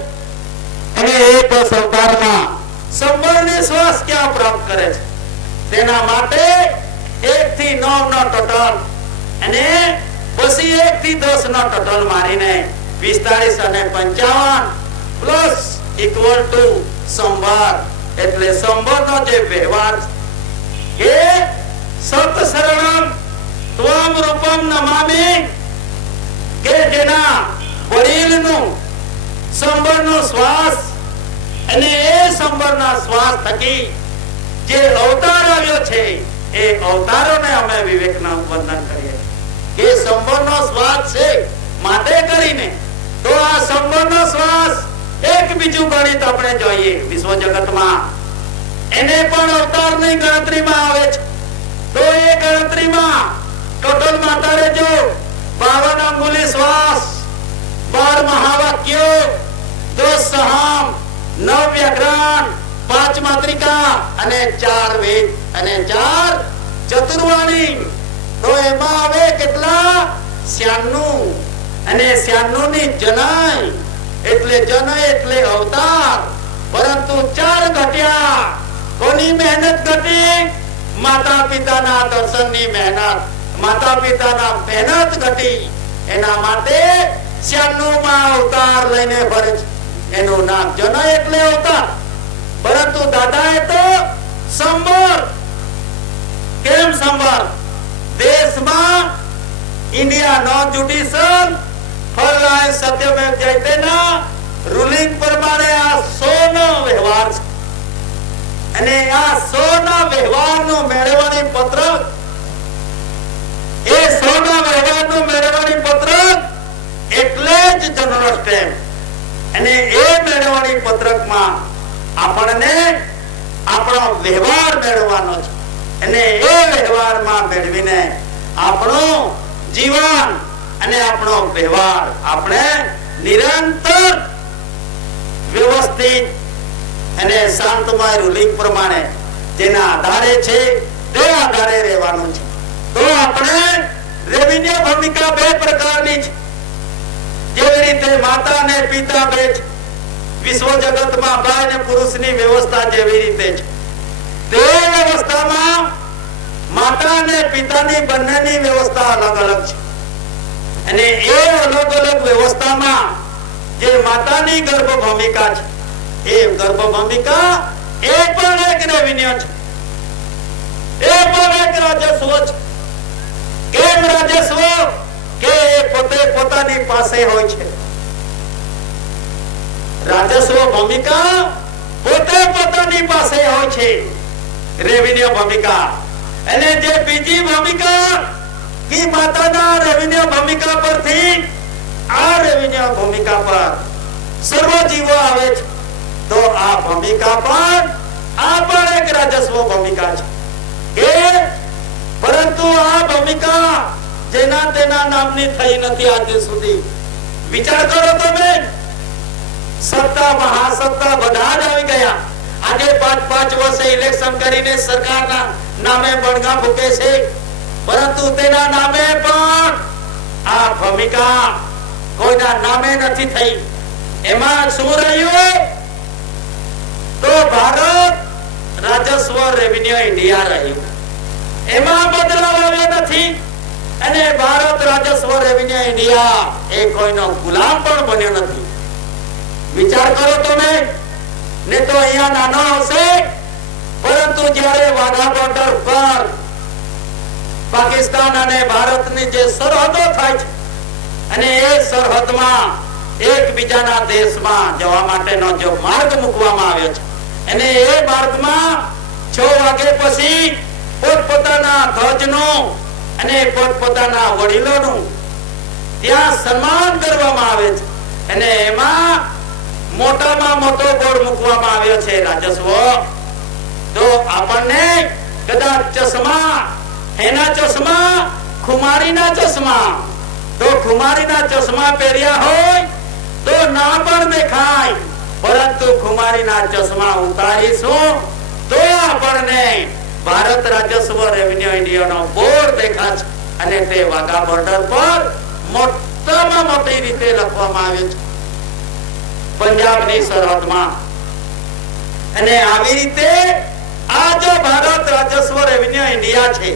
અને એ 10 અવતારમાં સંબળને શ્વાસ ક્યાં પ્રાપ્ત કરે છે તેના માટે 1 થી 9 નો ટોટલ અને પછી 1 થી 10 નો ટોટલ મારીને 45 અને 55 પ્લસ ઇક્વલ ટુ સંભાર, એટલે સંભારનો જે વ્યવહાર કે સત શરણમ ત્વમ રૂપમ નમામિ, કે જેના વડીલનું સંભારનો શ્વાસ અને એ સંભારના શ્વાસ થકી જે અવતાર આવ્યો છે એ અવતારોને અમે વિવેકના વંદન કરીએ કે સંભારનો શ્વાસ છે માટે કરીને. તો આ સંભારનો શ્વાસ એક બીજું ગણિત આપણે જોઈએ વિશ્વ જગતમાં, એને પણ અવતારની ગણતરીમાં આવે છે. તો એ ગણતરીમાં ટોટલ માતારે જો 52 અંગુલી શ્વાસ, 12 મહાવાક્યો, 10 સહમ, 9 વ્યાકરણ, 5 માત્રિકા અને 4 વેદ અને 4 ચતુર્વાણી. તો એમાં આવે કેટલા? 96. અને 96 ની જનય એટલે જનય એટલે અવતાર, પરંતુ 4 ઘટ્યા. કોની મહેનત ઘટી? માતા પિતાના દર્શનની મહેનત, માતા પિતાના મહેનત ઘટી. એના માટે 96 માં અવતાર લઈને ફરે છે. એનું નામ જન એટલે અવતાર, પરંતુ દાદાએ તો સંવર. કેમ સંવર? દેશમાં ઇન્ડિયા નોન જ્યુડિશિયલ ફળલાય સત્યમેવ જયતેના રૂલિંગ પ્રમાણે આ 100 નો વ્યવહાર છે. અને આ 100 ના વ્યવહારનો મેળવવાની પત્રક, એ 100 ના વ્યવહારનો મેળવવાની પત્રક એટલે જ જનરલ સ્ટેમ્પ. અને એ મેળવવાની પત્રકમાં આપણને આપણો વ્યવહાર મેળવવાનો છે. અને એ વ્યવહારમાં મેળવીને આપણું જીવન અને આપણો વ્યવહાર આપણે નિરંતર વ્યવસ્થિત અને શાંતમય રૂલિંગ પ્રમાણે જેના આધારે છે તે આધારે રહેવાનું છે. તો આપણે રેવન્યુ ભૂમિકા બે પ્રકારની છે. જેવી રીતે માતા અને પિતા બે છે, વિશ્વ જગતમાં ભાઈ અને પુરુષની વ્યવસ્થા જેવી રીતે છે, તે વ્યવસ્થામાં માતા અને પિતાની બંનેની વ્યવસ્થા અલગ અલગ છે. અને એ અલગ અલગ વ્યવસ્થામાં જે માતાની ગર્ભ ભૂમિકા છે, એ ગર્ભ ભૂમિકા એ પણ એક રેવન્યુ છે, એ પણ એક રાજસ્વ છે. કેમ રાજસ્વ? કે એ પોતે પોતાની પાસે હોય છે. રાજસ્વ ભૂમિકા પોતે પોતાની પાસે હોય છે, રેવન્યુ ભૂમિકા. અને જે બીજી ભૂમિકા કે માતાના રેવન્યુ ભૂમિકા પરથી આ રેવન્યુ ભૂમિકા પર સર્વ જીવો આવે છે, તો આ ભૂમિકા પર આ પણ એક રાજસ્વ ભૂમિકા છે. પરંતુ આ ભૂમિકા જેના તેના નામની થઈ નથી આજ સુધી. વિચાર કરો તમે, સત્તા મહાસત્તા બધા જ આવી ગયા. આજે 5-5 વર્ષે ઇલેક્શન કરીને સરકારના નામે બળગા ફૂકે છે, પરંતુ તેના નામે પણ આ ભૂમિકા કોઈના નામે નથી થઈ. એમાં શું રહ્યું? તો ભારત રાજસ્વ રેવન્યુ ઇન્ડિયા રહ્યું. એમાં બદલાવ આવ્યો નથી. અને ભારત રાજસ્વ રેવન્યુ ઇન્ડિયા એ કોઈનો ગુલામ પણ બન્યો નથી. વિચાર કરો તમે, ને તો અહીંયા નાનો હશે, પરંતુ જ્યારે વાઘા બોર્ડર પર પાકિસ્તાન અને ભારતની જે સરહદો થાય છે, અને એ સરહદમાં એકબીજાના દેશમાં જવા માટેનો જો માર્ગ મૂકવામાં આવ્યો છે, અને એ માર્ગમાં 6 વાગે પછી પોતપોતાના ધ્વજનું અને પોતપોતાના વડીલોનું ત્યાં સન્માન કરવામાં આવે છે. અને એમાં મોટામાં મોટો બોર્ડ મૂકવામાં આવ્યો છે રાજસ્વ. તો આપણને કદાચ ચશ્મા, એના ચશ્મા ખુમારીના ચશ્મા, તો ખુમારીના ચશ્મા પહેર્યા હોય તો ના પણ દેખાય, પરંતુ ખુમારીના ચશ્મા ઉતારીશું તો આપણને ભારત રાજસ્વ રેવન્યુ ઇન્ડિયાનો બોર્ડ દેખાશે. અને તે વાઘા બોર્ડર પર મોટામાં મોટી રીતે લખવામાં આવ્યું છે, પંજાબની સરહદમાં. અને આવી રીતે આ જો ભારત રાજસ્વ રેવન્યુ ઇન્ડિયા છે,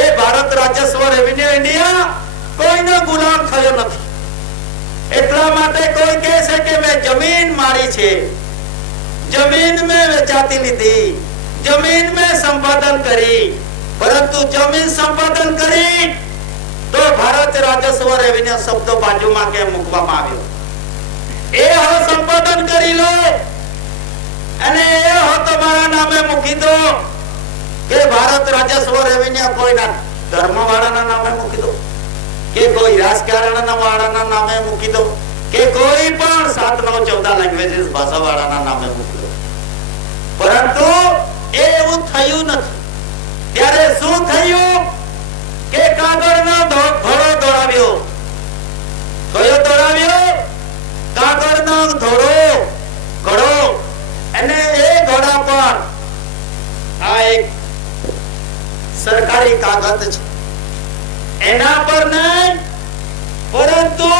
એ ભારત રાજસ્વ રેવન્યુ ઇન્ડિયા કોઈનો ગુલામ થયો નથી. એટલા માટે કોઈ કહે છે કે મેં જમીન મારી છે, જમીન મેં વેચાતી લીધી, જમીન મેં સંપાદન કરી, પરંતુ જમીન સંપાદન કરી તો ભારત રાજસ્વ રેવન્યુ શબ્દ બાજુમાં કેમ મૂકવામાં આવ્યો? એ હો સંપાદન કરી લો અને એ હો તમારા નામે મૂકી દો કે ભારત રાજસ્વ રેવન્યુ કોઈના ધર્મ વાળાના નામે મૂકી દો, કે કોઈ રાજકારણ વાળાના નામે મૂકી દો, કે કોઈ પણ 7, 9, 14 લેંગ્વેજીસ ભાષા વાળાના નામે મૂકી દો. પરંતુ એવું થયું નથી. ત્યારે શું થયું કે કાગળનો ઘોડો દોડાવ્યો. કયો દોડાવ્યો? કાગળનો ઘોડો. અને એ ઘોડા પર આ એક સરકારી કાગળ છે, એના પર નહીં, પરંતુ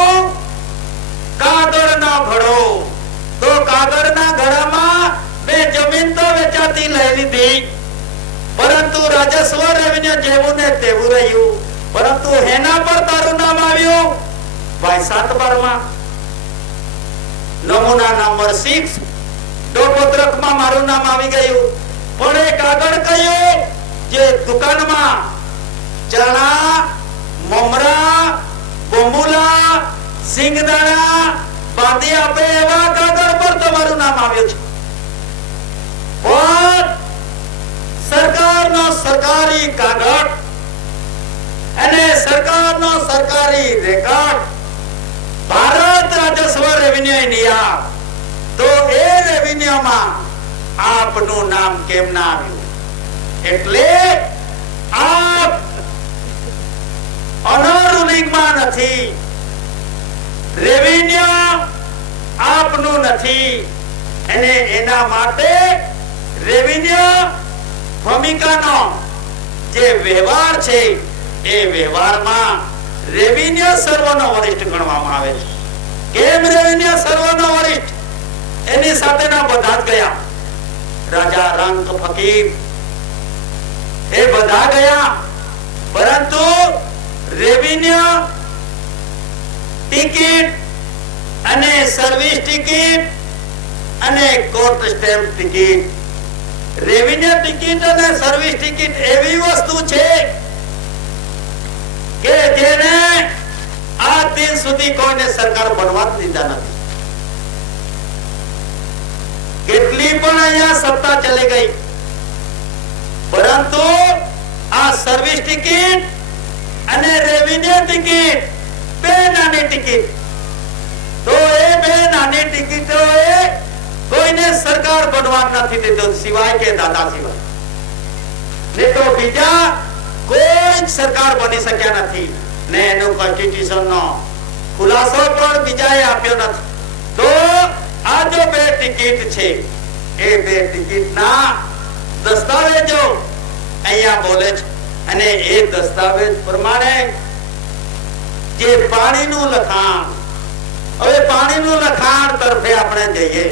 કાગળનો ઘોડો. તો કાગળના ઘોડામાં મેં જમીન તો વેચાતી લઈ લીધી, પરંતુ રાજસ્વ રેવન્યુ જેવું ને તેવું રહ્યું. પરંતુ એના પર તારું નામ આવ્યું ભાઈ 7/12માં. નમૂના નંબર 6 ડોપોત્રકમાં મારું નામ આવી ગયું, પણ એક આગળ કયું જે દુકાનમાં ચણા, મમરા, બોમુલા, સિંગદાણા બાંધી આપે એવા કાગળ પર તમારું નામ આવ્યું છે. પણ સરકારનો સરકારી કાગળ અને સરકારનો સરકારી રેકોર્ડ ભારત રાજસ્વ રેવન્યુ નિયમ, તો એ રેવન્યુમાં આપનું નામ કેમ ના આવ્યું? એટલે આપ અનરૂલિંગમાં નથી, રેવન્યુ આપનું નથી, અને એના માટે રેવન્યુ ભૂમિકાનો જે વ્યવહાર છે એ વ્યવહારમાં રેવન્યુ સર્વનો વરિષ્ઠ ગણવામાં આવે છે. કેમ રેવન્યુ સર્વનો વરિષ્ઠ? એની સાથેના બધા જ ગયા, રાજા, રંક, ફકીર એ બધા ગયા, પરંતુ રેવન્યુ ટિકિટ અને સર્વિસ ટિકિટ અને court stamp ticket, revenue ticket અને સર્વિસ ટિકિટ એવી વસ્તુ છે કે જેને આ દિન સુધી કોઈને સરકાર બનવા દીધા નથી. કેટલી પણ અહીંયા સત્તા ચલી ગઈ, પરંતુ આ સર્વિસ ટિકિટ અને રેવન્યુ ટિકિટ બે નાની ટિકિટ, તો એ બે નાની ટિકિટો એ કોઈને સરકાર બનવા નથી દેતો, સિવાય કે દાદા સિવાય. ને તો બીજા કોઈ સરકાર બની શક્યા નથી, ને એનું કોન્સ્ટિટ્યુશન નો ખુલાસો પણ બીજાએ આપ્યો નથી. તો આ જો બે ટિકિટ છે, એ બે ટિકિટના દસ્તાવેજો અહીંયા બોલે છે, અને એ દસ્તાવેજ પ્રમાણે જે પાણીનું લખાણ, હવે પાણીનું લખાણ તરફે આપણે જઈએ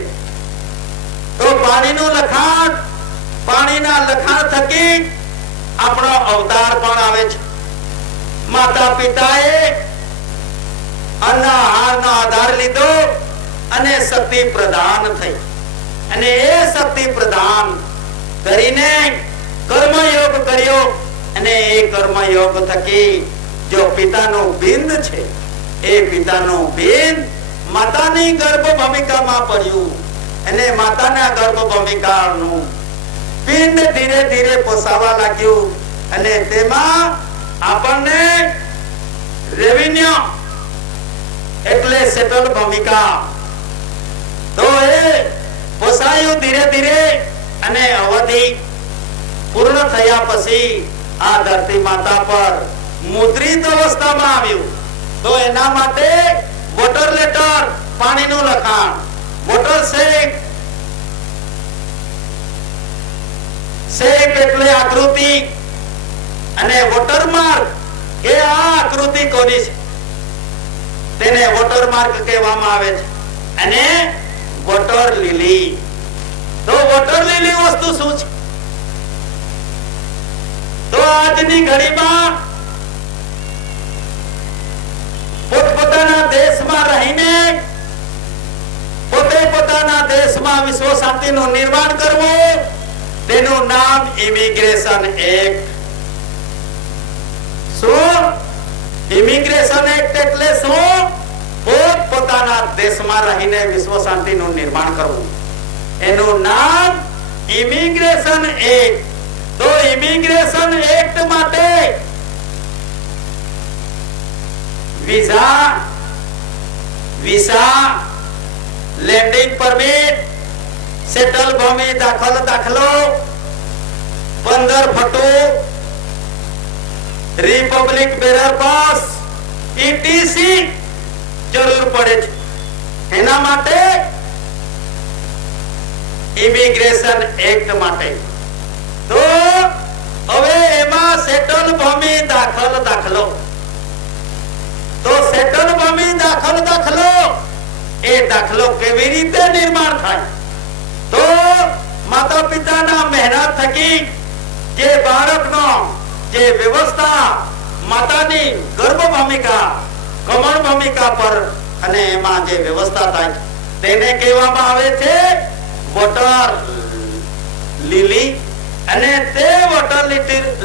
તો પાણીનું લખાણ, પાણીના લખાણ થકી આપણો અવતાર પણ આવે છે. માતા પિતાએ અન્ન આહારનો આધાર લીધો અને શક્તિ પ્રદાન થઈ, અને એ શક્તિ પ્રદાન કરીને કર્મયોગ કર્યો, અને એ કર્મયોગ થકી જો પિતાનું બિંદ છે, એ પિતાનું બિંદ માતાની ગર્ભ ભૂમિકામાં પડ્યું, અને માતાના ગર્ભ ભૂમિકાનું પિંડ ધીરે ધીરે પોસાવા લાગ્યું, અને તેમાં આપણને રેવન્યુ એટલે સેટલ ભૂમિકા, તો એ પોસાયું ધીરે ધીરે, અને અવધિ પૂર્ણ થયા પછી આ ધરતી માતા પર મુદ્રિત અવસ્થામાં આવ્યું. તો એના માટે વોટર લેટર, પાણીનું લખાણ, વોટર શેક, શેક એટલે આકૃતિ, અને વોટરમાર્ક કે આ આકૃતિ કોની છે તેને વોટરમાર્ક કહેવામાં આવે છે, અને વોટર લીલી. તો વોટર લીલી વસ્તુ શું છે? તો આજની ઘડીમાં પોતપોતાના દેશમાં રહીને પોતે પોતાના દેશમાં વિશ્વ શાંતિનું નિર્માણ કરવું, તેનું નામ ઇમિગ્રેશન એક્ટ. શું ઇમિગ્રેશન એક્ટ એટલે શું? પોતપોતાના દેશમાં રહીને વિશ્વ શાંતિનું નિર્માણ કરવું, એનું નામ ઇમિગ્રેશન એક્ટ. તો ઇમિગ્રેશન એક્ટ માટે વિઝા, લેન્ડિંગ પરમિટ, સેટલ ભૂમિ દાખલો, 15 photo, Republic bearer pass, ETC જરૂર પડે છે. એના માટે ઇમિગ્રેશન એક્ટ માટે તો હવે એમાં સેટલ ભૂમિ દાખલો, તો સેટલ ભૂમિ દાખલો એ દાખલો કેવી રીતે નિર્માણ થાય? તો માતા પિતાના મહેનત થકી જે બાળકનો જે વ્યવસ્થા માતાની ગર્ભ ભૂમિકા, કમળ ભૂમિકા પર, અને એમાં જે વ્યવસ્થા થાય તેને કહેવામાં આવે છે વોટર લીલી. અને તે વોટર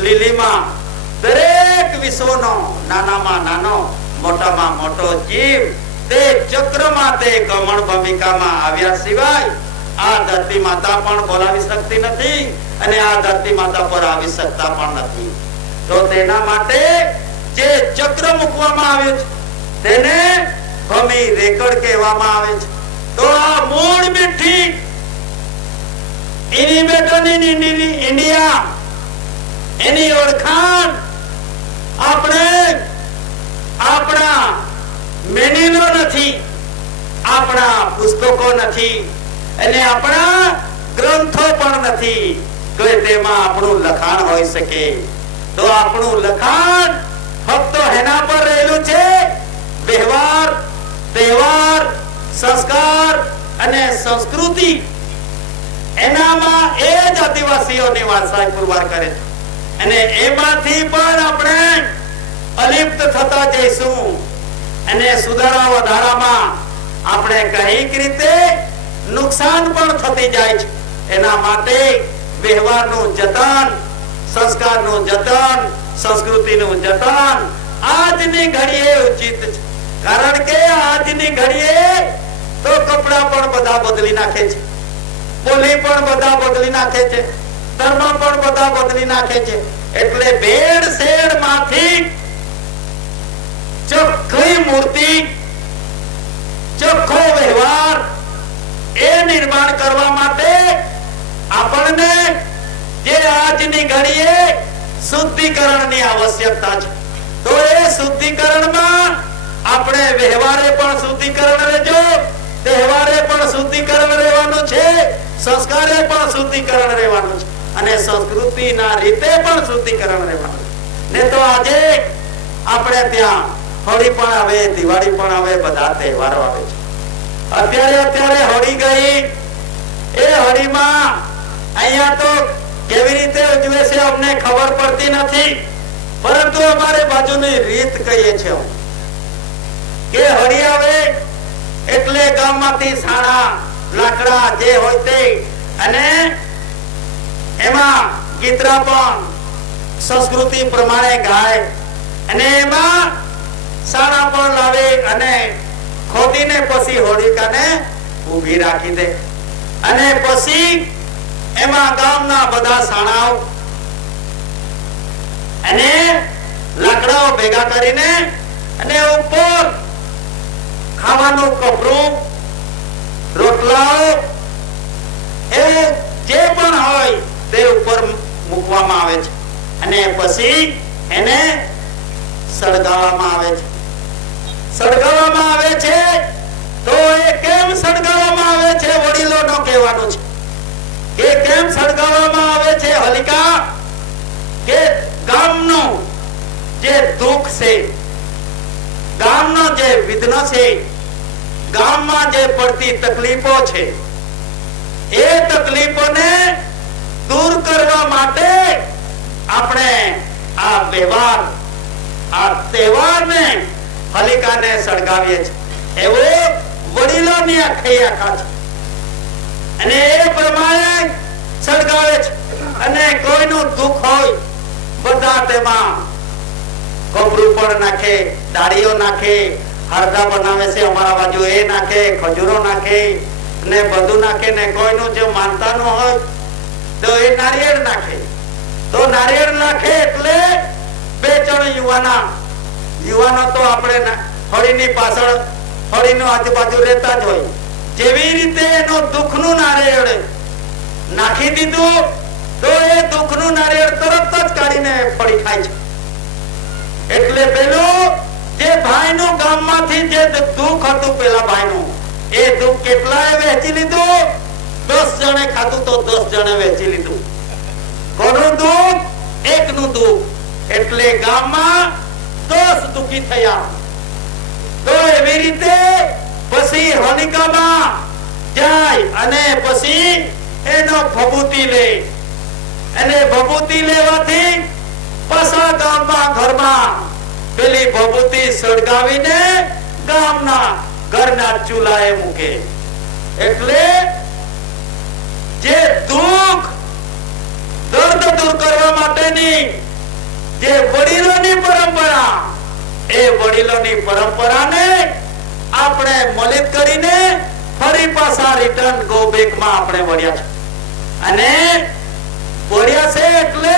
લીલીમાં દરેક વિશ્વનો નાનામાં નાનો મોટામાં મોટો જીવ તે ચક્રમાં તે ગમણ ભૂમિકામાં આવ્યા સિવાય આ ધરતી માતા પણ બોલાવી શકતી નથી અને આ ધરતી માતા પર આવી શકતા પણ નથી. તો તેના માટે જે ચક્ર મૂકવામાં આવ્યું છે તેને ભૂમિ રેકડ કહેવામાં આવે છે. તો આ મૂળ મીઠી ઇન્ડિયા એની ઓળખાણ આપણે આપણા મેન્યુઅલો નથી, આપણા પુસ્તકો નથી અને આપણા ગ્રંથો પણ નથી કે તેમાં આપણું લખાણ હોઈ શકે. તો આપણું લખાણ ફક્ત એના પર રહેલું છે વ્યવહાર, તહેવાર, સંસ્કાર અને સંસ્કૃતિ. એનામાં એ જ આદિવાસીઓની વારસાઈ પુરવાર કરે છે અને એમાંથી પણ આપણે અલિપ્ત થતા જઈશું અને સુધારા વધારામાં આપણે કઈક રીતે નુકસાન પણ થતી જાય છે. એના માટે વ્યવહારનું જતન, સંસ્કારનું જતન, સંસ્કૃતિનું જતન આજની ઘડીએ ઉચિત છે. કારણ કે આજની ઘડીએ તો કપડા પણ બધા બદલી નાખે છે, બોલી પણ બધા બદલી નાખે છે, ધર્મ પણ બધા બદલી નાખે છે. એટલે ભેળ શેડ માંથી ચોખ્ખી મૂર્તિ, ચોખ્ખો વ્યવહાર એ નિર્માણ કરવા માટે આપણને જે આજની ઘડીએ શુદ્ધિકરણની આવશ્યકતા છે. તો એ શુદ્ધિકરણમાં આપણે વ્યવહારે પણ શુદ્ધિકરણ રહેજો, તહેવારે પણ શુદ્ધિકરણ રહેવાનું છે, સંસ્કારે પણ શુદ્ધિકરણ રહેવાનું છે અને સંસ્કૃતિના રીતે પણ શુદ્ધિકરણ રહેવાનું છે. ને તો આજે આપણે ત્યાં હોળી પણ આવે, દિવાળી પણ આવે, બધા તહેવારો આવે છે. અત્યારે હોળી ગઈ. એ હોળીમાં અહીંયા તો કેવી રીતે ઉજવે છે અમને ખબર પડતી નથી, પરંતુ અમારે બાજુની રીત કહીએ છીએ કે હોળી આવે એટલે ગામમાંથી સાણા, લાકડા જે હોય તે અને એમાં ગીતરા પણ સંસ્કૃતિ પ્રમાણે ગાય અને એમાં સાણા પણ લાવે અને ખોદીને પછી હોળિકાને ઊભી રાખી દે અને પછી એમાં ગામના બધા સાણાઓ અને લાકડાઓ ભેગા કરીને અને ઉપર ખાવાનું કપરું, રોટલાઓ એવું જે પણ હોય તે ઉપર મૂકવામાં આવે છે અને પછી એને સળગાવવામાં આવે છે. સળગાવવામાં આવે છે તો એ કેમ સળગાવવામાં આવે છે વડીલોનો કહેવાનું છે કે કેમ સળગાવવામાં આવે છે હોલિકા, કે ગામનું જે દુઃખ છે, ગામનો જે વિઘ્ન છે, ગામમાં જે પડતી તકલીફો છે એ તકલીફોને દૂર કરવા માટે આપણે આ વ્યવહાર, આ તહેવારને, હોલિકાને સળગાવીએ છીએ. એવો વડીલોની આખી આખા છે અને એ પ્રમાણે સળગાવે છે. અને કોઈનું દુઃખ હોય બધા તેમાં કપરું પણ નાખે, દાળીઓ નાખે, હળદા બનાવે છે અમારા બાજુ એ નાખે, ખજૂરો નાખે ને બધું નાખે. ને કોઈનું જે માનતાનું હોય તો એ નારિયેળ નાખે. તો નારિયેળ નાખે એટલે બે ત્રણ યુવાનો તો આપણે હોળીની પાછળ, હોળીનો આજુબાજુ રહેતા જ હોય. જેવી રીતે એનું દુઃખનું નારિયેળ નાખી દીધું તો એ દુઃખનું નારિયેળ તરત જ કાઢીને ફળી ખાય છે. એટલે પેલું જે ભાઈનું ગામમાંથી જે દુઃખ હતું પેલા ભાઈનું, એ દુઃખ કેટલાય વહેંચી લીધું. 10 જણે ખાધું તો 10 જણે વહેંચી લીધું. કોનું દુઃખ? એકનું દુઃખ. એટલે ગામમાં 10 દુઃખી થયા. તો એવી રીતે પછી હોલિકામાં જાય અને પછી એનો ભભૂતિ લે અને ભભૂતિ લેવાથી પાછા ગામમાં ઘરમાં પેલી ભભૂતિ સળગાવીને ગામના ઘરના ચૂલાએ મૂકે એટલે જે દુઃખ દર્દ દૂર કરવા માટેની જે વડીલોની પરંપરા, એ વડીલોની પરંપરાને આપણે મલિત કરીને ફરી પાછા રિટર્ન ગો બેક માં આપણે વળ્યા છે. અને વળ્યા છે એટલે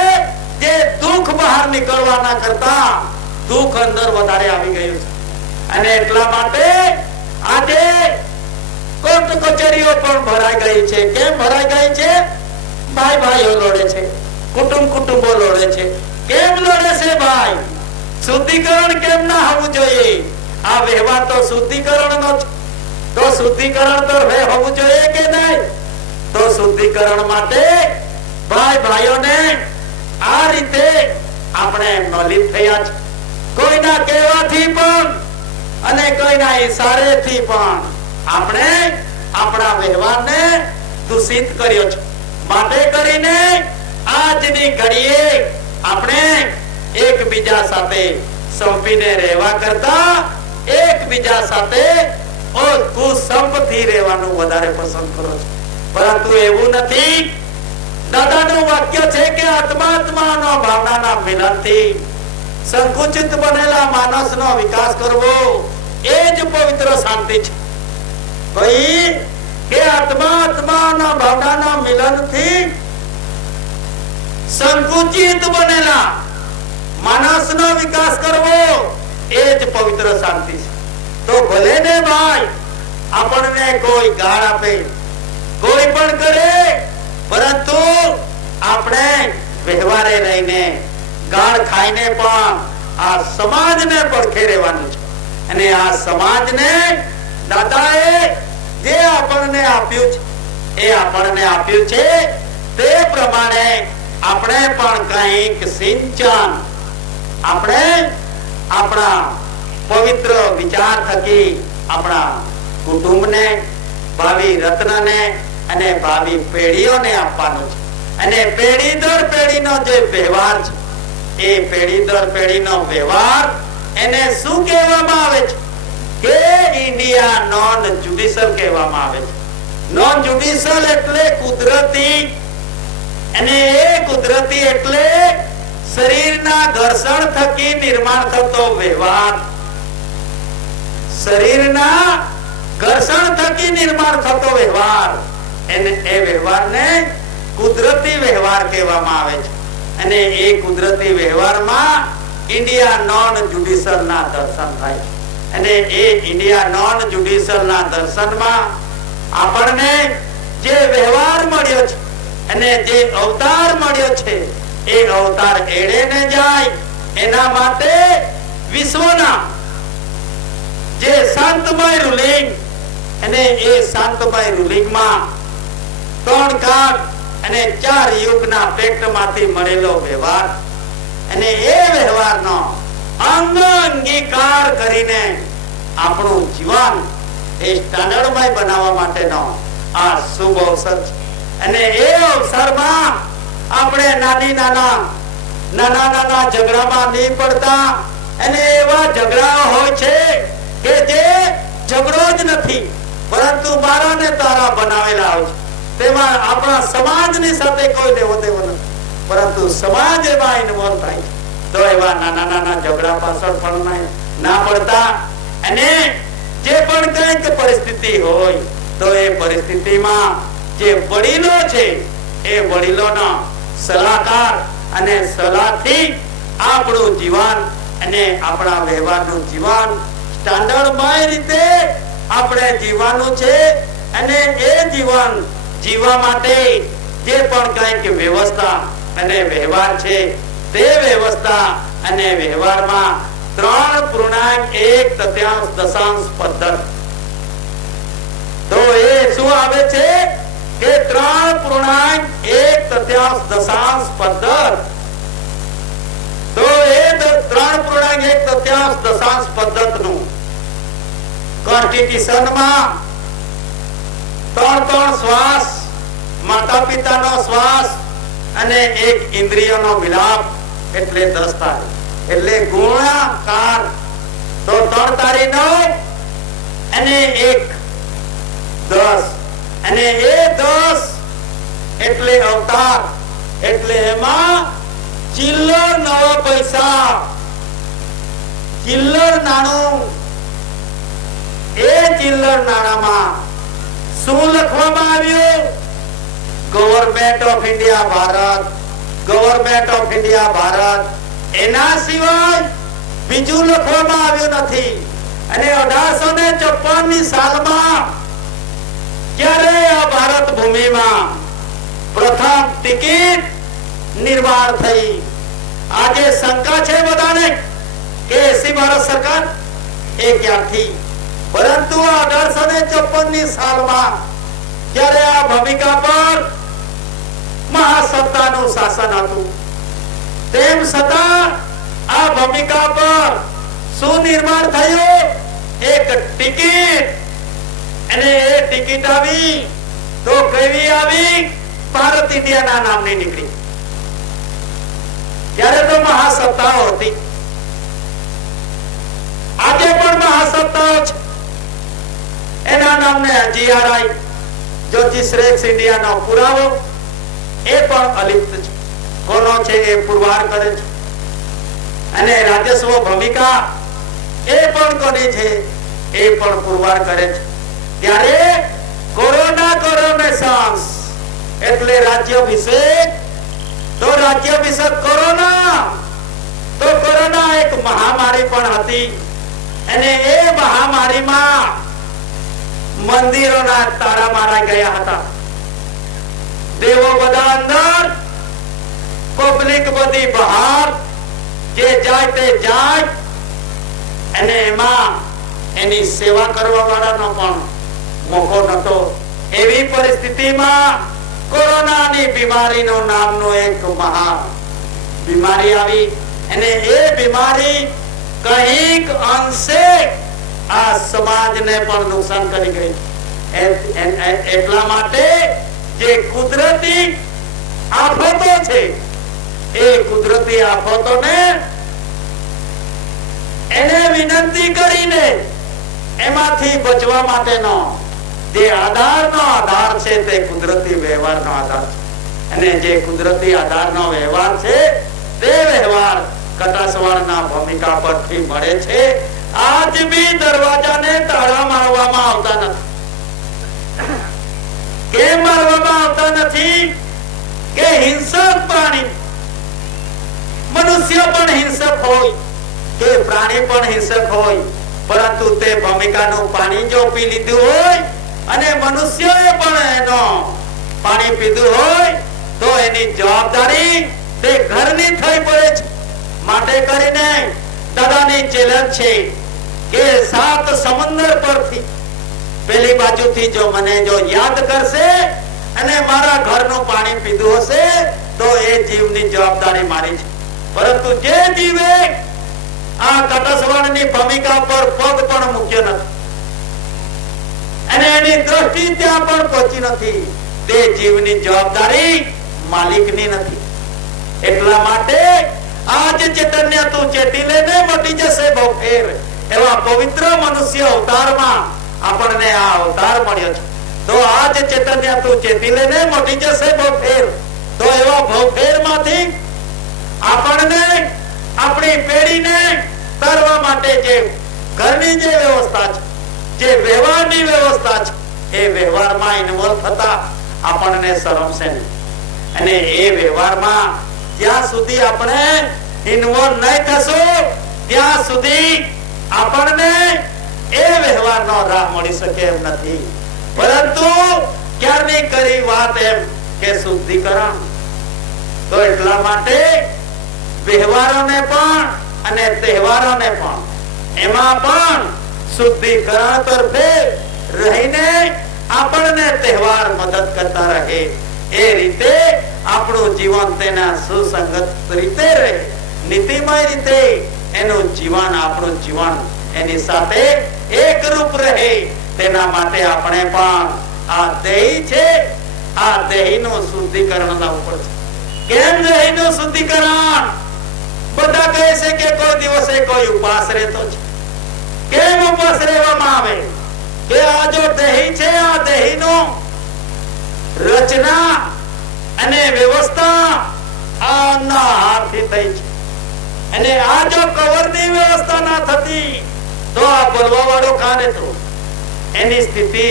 જે દુઃખ બહાર નીકળવાના કરતા દુઃખ અંદર વધારે આવી ગયું છે. અને એટલા માટે આજે કોર્ટ કચેરીઓ પણ ભરાઈ ગઈ છે. કેમ ભરાઈ ગઈ છે? ભાઈ ભાઈઓ લડે છે, કુટુંબો લડે છે. કેમ લડે છે ભાઈ? શુદ્ધિકરણ કેમ ના હોવું જોઈએ? આ વ્યવહાર તો શુદ્ધિકરણ નો છે. તો શુદ્ધિકરણ તો હોવું જોઈએ કે નહીં? તો શુદ્ધિકરણ માટે ભાઈ ભાઈઓને આ રીતે આપણે મલિત થયા છે. કોઈના કહેવાથી પણ અને કોઈના ઈશારેથી પણ આપણે આપણા વ્યવહારને દૂષિત કર્યો છે. માટે કરીને આજની ઘડીએ આપણે એકબીજા સાથે સંપીને રહેવા કરતા એકબીજા સાથે કુસંપથી રહેવાનું વધારે પસંદ કરો છો. પરંતુ એવું નથી. દાદાનું વાક્ય છે કે આત્માત્માનો ભાવનાના મિલનથી સંકુચિત બનેલા માનસનો વિકાસ કરવો એ જ પવિત્ર શાંતિ છે. ભાઈ કે આત્માત્માના ભાવનાના મિલનથી સંકુચિત બનેલા માનસનો વિકાસ કરવો એ જ પવિત્ર શાંતિ છે. તો ભલે ને ભાઈ આપણને કોઈ ગાળ આપે, કોઈ પણ કરે, પરંતુ આપણે વ્યવહારે રહીને ગાળ ખાઈને પણ આ સમાજને પડખે રહેવાનું છે. અને આ સમાજને દાદાએ જે આપણને આપ્યું છે એ આપણને આપ્યું છે તે પ્રમાણે આપણે પણ કંઈક સિંચન આપણે આપણા પવિત્ર વિચાર થકી આપણા કુટુંબને, ભાવિ રત્નને અને ભાવિ પેઢીઓને આપવાનું છે. અને પેઢી દર પેઢીનો જે વ્યવહાર છે એ પેઢી દર પેઢીનો વ્યવહાર એને શું કહેવામાં આવે છે? કે ઇન્ડિયા નોન જ્યુડિશિયલ કહેવામાં આવે છે. નોન જ્યુડિશિયલ એટલે કુદરતી, અને એ કુદરતી એટલે શરીરના ઘર્ષણ થકી નિર્માણ થતો વ્યવહાર. શરીરના ઘર્ષણ થકી નિર્માણ થતો વ્યવહાર, એને એ વ્યવહારને કુદરતી વ્યવહાર કહેવામાં આવે છે. અને એ કુદરતી વ્યવહારમાં ઇન્ડિયા નોન જ્યુડિશિયલ ના દર્શન થાય છે. અને એ ઇન્ડિયા નોન જ્યુડિશિયલ ના દર્શનમાં આપણને જે વ્યવહાર મળ્યો છે અને જે અવતાર મળ્યો છે એ અવતાર એળે ને જાય એના માટે વિશ્વના જે શાંતમય રૂલિંગ, અને એ શાંતમય રૂલિંગમાં 3 કાળ અને 4 યુગના પેક્ટમાંથી મળેલો વ્યવહાર, અને એ વ્યવહારનો અંગીકાર કરીને આપણું જીવન એ સ્ટાન્ડર્ડમય બનાવવા માટેનો આ શુભ અવસર છે. અને એ અવસરમાં આપણે નાના ઝઘડામાં નહીં પડતા. અને એવા ઝઘડા હોય છે કે જે ઝઘડો જ નથી પરંતુ મારા ને તારા બનાવેલા હોય છે. તેમાં આપણા સમાજની સાથે કોઈ લેવો દેવો નથી, પરંતુ સમાજ એમાં ઇન્વોલ્વ થાય છે. તો એવા નાના ઝઘડા પાછળ પણ ના પડતા. અને જે પણ કંઈક પરિસ્થિતિ હોય તો એ પરિસ્થિતિમાં જે વડીલો છે એ વડીલોનો સલાહકાર અને સલાહથી આપણું જીવન અને આપણા વ્યવહારનું જીવન સ્ટાન્ડર્ડમય રીતે આપણે જીવવાનું છે. અને એ જીવન જીવવા માટે જે પણ કંઈક વ્યવસ્થા અને વ્યવહાર છે તે વ્યવસ્થા અને વ્યવહારમાં 3.1 પદ્ધતિ. તો એ શું આવે છે કે 3.1 પદ્ધતિ. તો એ 3.1 પદ્ધતિનું કોન્સ્ટિટ્યુશનમાં 3 શ્વાસ, માતા પિતાનો શ્વાસ અને 1 ઇન્દ્રિયનો વિલાપ એટલે 10 તારી, એટલે ગુણાકાર. તો 3 તારી 9 અને 1 10 અને એ 10 એટલે અવતાર, એટલે એમાં ચિલ્લર નવા પૈસા, ચિલ્લર નાણું, એ ચિલ્લર નાણામાં શું લખવામાં આવ્યું? Government of India Bharat, government of India Bharat, એના સિવાય બીજું લખવામાં આવ્યું નથી. અને 1854 ની સાલમાં જ્યારે આ ભારત ભૂમિમાં પ્રથમ ટિકિટ નિર્માણ થઈ. આજે શંકા છે બધાને કે એસી ભારત સરકાર એ ક્યાંથી, પરંતુ 1854 ની સાલમાં જ્યારે આ ભૂમિકા પર મહાસત્તાનું શાસન હતું, તેમ છતાં આ ભૂમિકા પર શું નિર્માણ થયું? એક ટિકિટ. અને એ ટિકિટ આવી તો કેવી આવી? ભારત ઇન્ડિયાના નામની નીકળી. ત્યારે તો મહાસત્તાઓ હતી, આજે પણ મહાસત્તાઓ છે. એના નામને GRI જ્યોતિષ રેક્સ ઇન્ડિયાનો પુરાવો એ પણ અલિપ્ત છે. કોનો છે એ પુરવાર કરે છે. અને રાજસ્વ ભૂમિકા એ પણ કોની છે એ પણ પુરવાર કરે છે. ત્યારે કોરોના કોરોનેશન્સ એટલે રાજ્યાભિષેક, તો રાજ્યાભિષેક કોરોના, તો કોરોના એક મહામારી પણ હતી. અને એ મહામારીમાં મંદિરોના તાળા મારા ગયા હતા. દેવો બધા અંદર, પબ્લિક બધી બહાર, જે જાય તે જાય. અને એમાં એની સેવા કરવા વાળાનો પણ મોકો નતો. એવી પરિસ્થિતિમાં કોરોનાની બીમારીનો નામનો એક મહા બીમારી આવી. અને એ બીમારી કંઈક અંશે આ સમાજને પણ નુકસાન કરી ગઈ. એટલા માટે જે કુદરતી આફતો છે એ કુદરતી આફતોને એને વિનંતી કરીને એમાંથી બચવા માટેનો જે આધાર છે તે કુદરતી વ્યવહારનો આધાર છે. અને જે કુદરતી આધારનો વ્યવહાર છે તે વ્યવહાર કટાસવાળના ભૂમિકા પરથી મળે છે. આજ બી દરવાજાને તાળા મારવામાં આવતા નથી. કેમ મારવામાં આવતા નથી? કે હિંસક પ્રાણી, મનુષ્ય પણ હિંસક હોય કે પ્રાણી પણ હિંસક હોય, પરંતુ તે ભૂમિકાનું પાણી જો પી લીધું હોય અને મનુષ્યએ પણ એનો પાણી પીધું હોય તો એની જવાબદારી તે ઘરની થઈ પડે છે. માટે કરીને દાદાની ચેલેન્જ છે કે 7 સમંદર પરથી પેલી બાજુથી જો મને જો યાદ કરશે અને મારા ઘરનું પાણી પીધું હશે તો એ જીવની જવાબદારી મારી છે. પરંતુ જે જીવે આ કટસવાળની ભૂમિકા પર પગ પણ મૂક્યો નથી અને એની દ્રષ્ટિ ત્યાં પણ પહોંચી નથી, તે જીવની જવાબદારી માલિકની નથી. એટલા માટે આજ ચૈતન્ય તું ચેતી લેને મટી જશે બહુ ફેર. એવા પવિત્ર મનુષ્ય અવતારમાં આપણને આ અવતાર મળ્યો છે. તો આજ ચૈતન્ય તું ચેતી લેને મટી જશે બહુ ફેર. તો એવા બહુ ફેરમાંથી આપણને આપણી પેઢીને તરવા માટે જે ઘરની જે વ્યવસ્થા છે, જે વ્યવહારની વ્યવસ્થા છે, એ વ્યવહારમાં ઇન્વોલ્વ થતા આપણને શરમ છે નહીં. અને એ વ્યવહારમાં જ્યાં સુધી આપણે ઇન્વોલ્વ નહીં થશું ત્યાં સુધી આપણને એ વ્યવહારનો રાહ મળી શકે એમ નથી. પરંતુ ક્યારની કરી વાત એમ કે શુદ્ધિકરણ. તો એટલા માટે વ્યવહારોને પણ અને તહેવારોને પણ એમાં પણ શુદ્ધિકરણ તરફે રહીને આપણને તહેવાર મદદ કરતા રહે. એ રીતે આપણું જીવન તેના સુસંગત રીતે રહે, નીતિમય રીતે એનું જીવન, આપણું જીવન એની સાથે એકરૂપ રહે. તેના માટે આપણે પણ આ દેહી છે, આ દેહીનું શુદ્ધિકરણ લાવવું પડશે. કેમ દેહીનું શુદ્ધિકરણ? બધા કહે છે કે કોઈ દિવસે કોઈ ઉપવાસ રહેતો છે. કેમ ઉપવાસ રહેવામાં આવે? કે આ જો દેહી છે, આ દેહીનું રચના અને વ્યવસ્થા આના હાથથી થઈ છે. અને આ જો કવરની વ્યવસ્થા ના થતી તો આ બોલવા વાળો કાને તો એની સ્થિતિ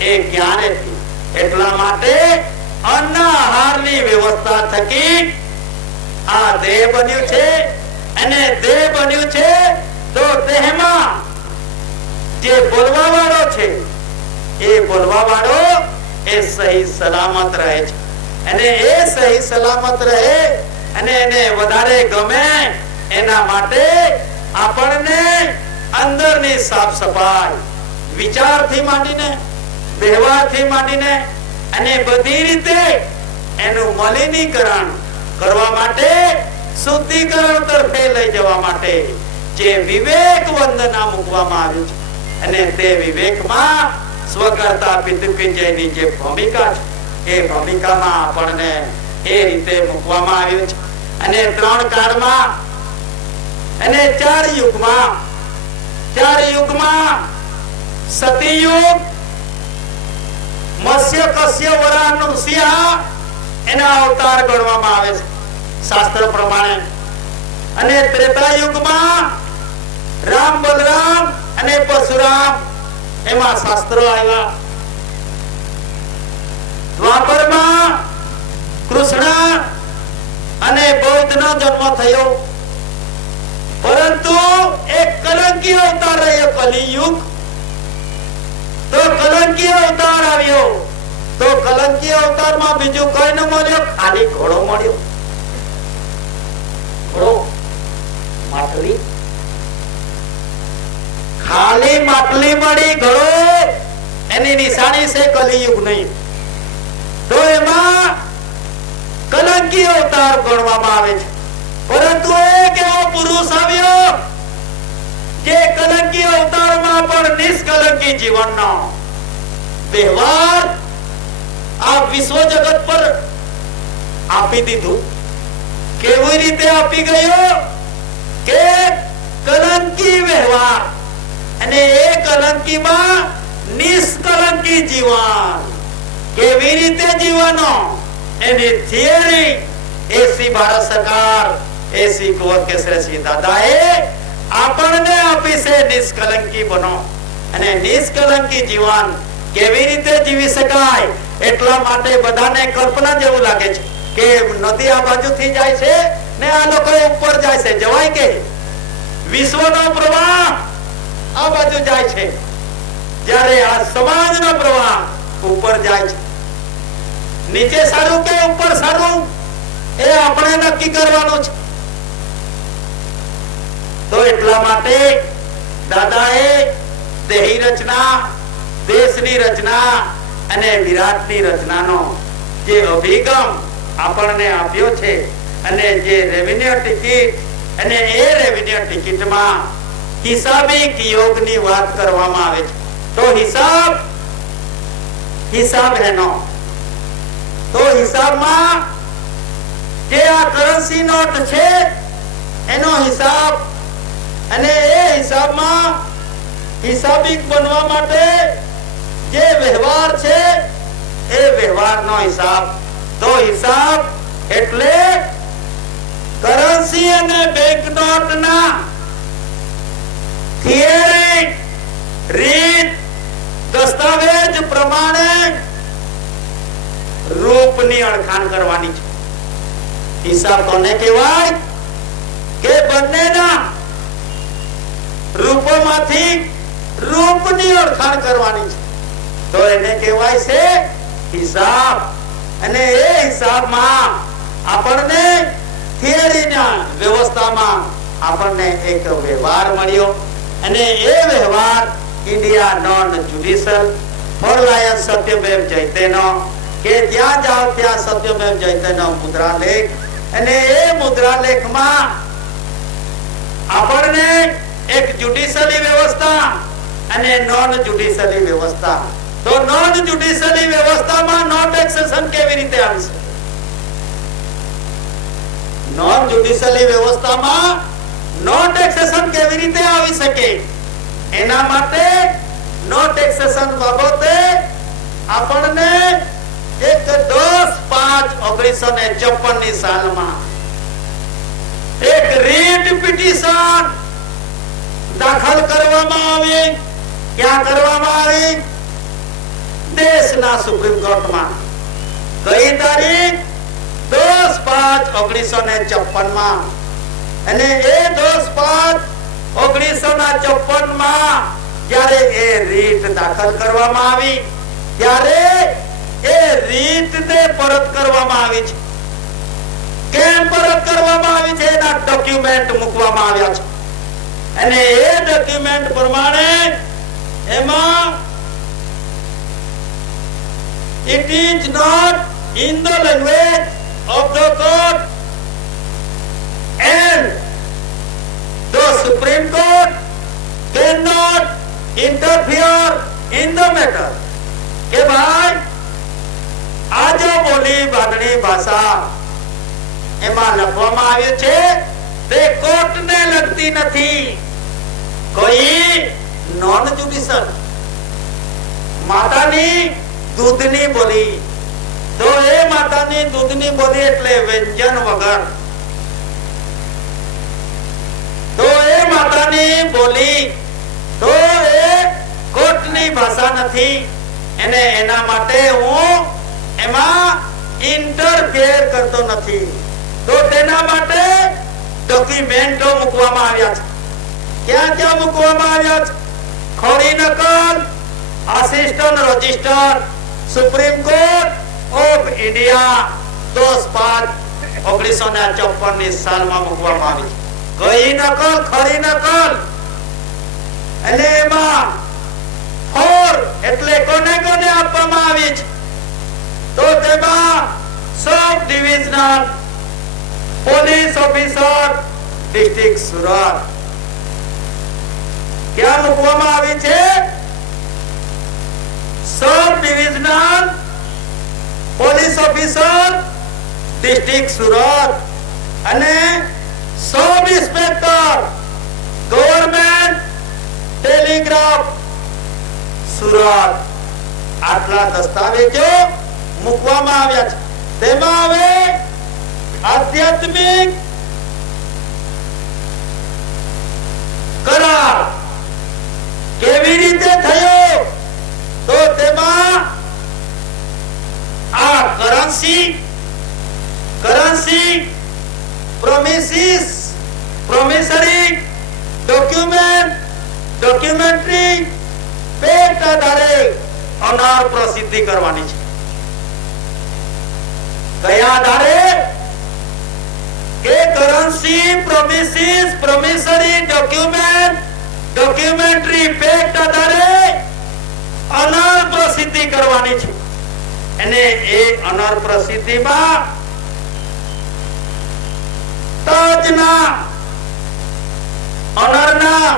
એ ક્યારે હતી. એટલા માટે અન્ન આહારની વ્યવસ્થા થકી આ દેહ બન્યું છે. અને દેહ બન્યું છે તો દેહમાં જે બોલવા વાળો છે એ બોલવા વાળો એ સહી સલામત રહે છે. અને એ સહી સલામત રહે અને એને વધારે ગમે એના માટે આપણને અંદરની સાફ સફાઈ વિચારથી માંડીને વ્યવહારથી માંડીને અને બધી રીતે એનું મલિનીકરણ કરવા માટે શુદ્ધિકરણ તરફે લઈ જવા માટે જે વિવેક વંદના મૂકવામાં આવ્યું છે. અને તે વિવેકમાં સ્વકર્તા પિતૃપિંજયની જે ભૂમિકા છે એ ભૂમિકામાં આપણને એ રીતે મૂકવામાં આવ્યું છે. અને 3 કાળમાં અને 4 યુગમાં સતીયુગ, મત્સ્ય કશ્ય વરાહ નૃસિંહ એના અવતાર ગણવામાં આવે છે શાસ્ત્ર પ્રમાણે. અને ત્રેતા યુગમાં રામ બલરામ અને પરશુરામ એમાં શાસ્ત્રો આવ્યા. દ્વાપરમાં કૃષ્ણ અને બૌદ્ધનો જન્મ થયો. પરંતુ એક કલંકી અવતાર રહ્યો કલિયુગ. તો કલંકી અવતાર આવ્યો તો કલંકી અવતારમાં બીજું કઈ ન મળ્યો, ખાલી ઘોડો મળ્યો. ઘોડો માટલી, ખાલી માટલી મળી, ઘોડો એની નિશાની છે કલિયુગ નહીં. તો એમાં કલંકી અવતાર ગણવામાં આવે છે. પરંતુ એક એવો પુરુષ આવ્યો જે કલંકી અવતારમાં પણ નિષ્કલંકી જીવનનો વ્યવહાર આ વિશ્વ જગત પર આપી દીધું. કેવી રીતે આપી ગયો કે કલંકી વ્યવહાર અને એ કલંકીમાં નિષ્કલંકી જીવન કેવી રીતે જીવવાનો એની થિયરી એસી ભારત સરકાર એસી કુંવર કેસરી દાદાએ આપણને આપી છે. નિષ્કલંકી બનો અને નિષ્કલંકી જીવન કેવી રીતે જીવી શકાય એટલા માટે બધાને કલ્પના જેવું લાગે છે કે નદી આ બાજુથી જાય છે ને આ લોકો ઉપર જાય છે. જવાય કે વિશ્વનો પ્રવાહ આ બાજુ જાય છે જ્યારે આ સમાજનો પ્રવાહ ઉપર જાય છે. નીચે સારું કે ઉપર સારું એ આપણે નક્કી કરવાનું છે. તો એટલા માટે દાદાએ દેહી રચના, દેશની રચના અને વિરાટની રચનાનો જે અભિગમ આપણને આપ્યો છે અને જે રેવન્યુ ટિકિટ અને એ રેવન્યુ ટિકિટમાં હિસાબિક યોગની વાત કરવામાં આવે છે. તો હિસાબ એનો તો હિસાબમાં જે આ કરન્સી નોટ છે એનો હિસાબ અને એ હિસાબમાં હિસાબિક બનવા માટે જે વ્યવહાર છે એ વ્યવહારનો હિસાબ. તો હિસાબ એટલે કરન્સી અને બેંક નોટના થિયરી રીત દસ્તાવેજ પ્રમાણે રૂપની અળખાણ કરવાની છે. હિસાબ કોને કહેવાય કે બંનેના રૂપોમાંથી રૂપની ઓળખાણ કરવાની છે. તો એને કહેવાય છે હિસાબ. અને એ હિસાબમાં આપણને થિયરીના વ્યવસ્થામાં આપણને એક વ્યવહાર મળ્યો અને એ વ્યવહાર India non judicial four lion Satyameva જયતેનો કે જ્યાં જાઓ ત્યાં સત્યમેવ જયતેનો મુદ્રાલેખ. અને એ મુદ્રાલેખમાં આપણને એક જ્યુડિશિયલી વ્યવસ્થા અને નોન જ્યુડિશિયલી વ્યવસ્થા. તો નોન જ્યુડિશિયલી વ્યવસ્થામાં નો ટેક્સેશન કેવી રીતે આવી શકે? નોન જ્યુડિશિયલી વ્યવસ્થામાં નો ટેક્સેશન કેવી રીતે આવી શકે? એના માટે નો ટેક્સેશન બાબતે આપણને એક 10/5/1954 ની સાલમાં એક રીટ પિટિશન દાખલ કરવામાં આવી. ક્યાં કરવામાં આવી? દેશના સુપ્રીમ કોર્ટમાં. કઈ તારીખ? 10/5/1954 માં. અને એ 10/5/1954 માં જ્યારે એ રીટ દાખલ કરવામાં આવી ત્યારે એ રીતને પરત કરવામાં આવી છે. કેમ પરત કરવામાં આવી છે? એના ડોક્યુમેન્ટ મૂકવામાં આવ્યા છે. અને એ ડોક્યુમેન્ટ પ્રમાણે એમાં it is not in the language of the court and the Supreme Court cannot interfere in the matter. કે ભાઈ આ જો બોલી ભાગણી ભાષા એમાં લખવામાં આવ્યું છે તે કોર્ટને લગતી નથી. કોઈ નોન જ્યુડિશિયલ માતાની દૂધની બોલી, તો એ માતાની દૂધની બોલી એટલે વ્યંજન વગર, તો એ માતાની બોલી, તો એ કોર્ટની ભાષા નથી. એને એના માટે હું એમાં ઇન્ટરફેર કરતો નથી. તો તેના માટે ડોક્યુમેન્ટો મૂકવામાં આવ્યા છે. ક્યાં ક્યાં મૂકવામાં આવ્યા છે? ખોડી નકલ assistant register supreme court of India 10/5/1954 ની સાલમાં મૂકવામાં આવી છે. કઈ નકલ? ખરી નકલ. અને એમાં ફોર એટલે કોને કોને આપવામાં આવી છે? તો તેમાં sub divisional police officer district Surat. ક્યાં મૂકવામાં આવી છે? Sub divisional police officer district Surat અને sub inspector government telegraph Surat. આટલા દસ્તાવેજો મૂકવામાં આવ્યા છે. તેમાં હવે આધ્યાત્મિક કરાર કેવી રીતે થયો? તો તેમાં આ currency promissory document documentary packed આધારે અનાર પ્રસિદ્ધિ કરવાની છે. કયા આધારે? કે કરન્સી પ્રોમિસરી ડોક્યુમેન્ટરી પેક્ટ આધારે અનાર પ્રસિદ્ધિ કરવાની છે. અને એ અનાર પ્રસિદ્ધિમાં તજના અનારના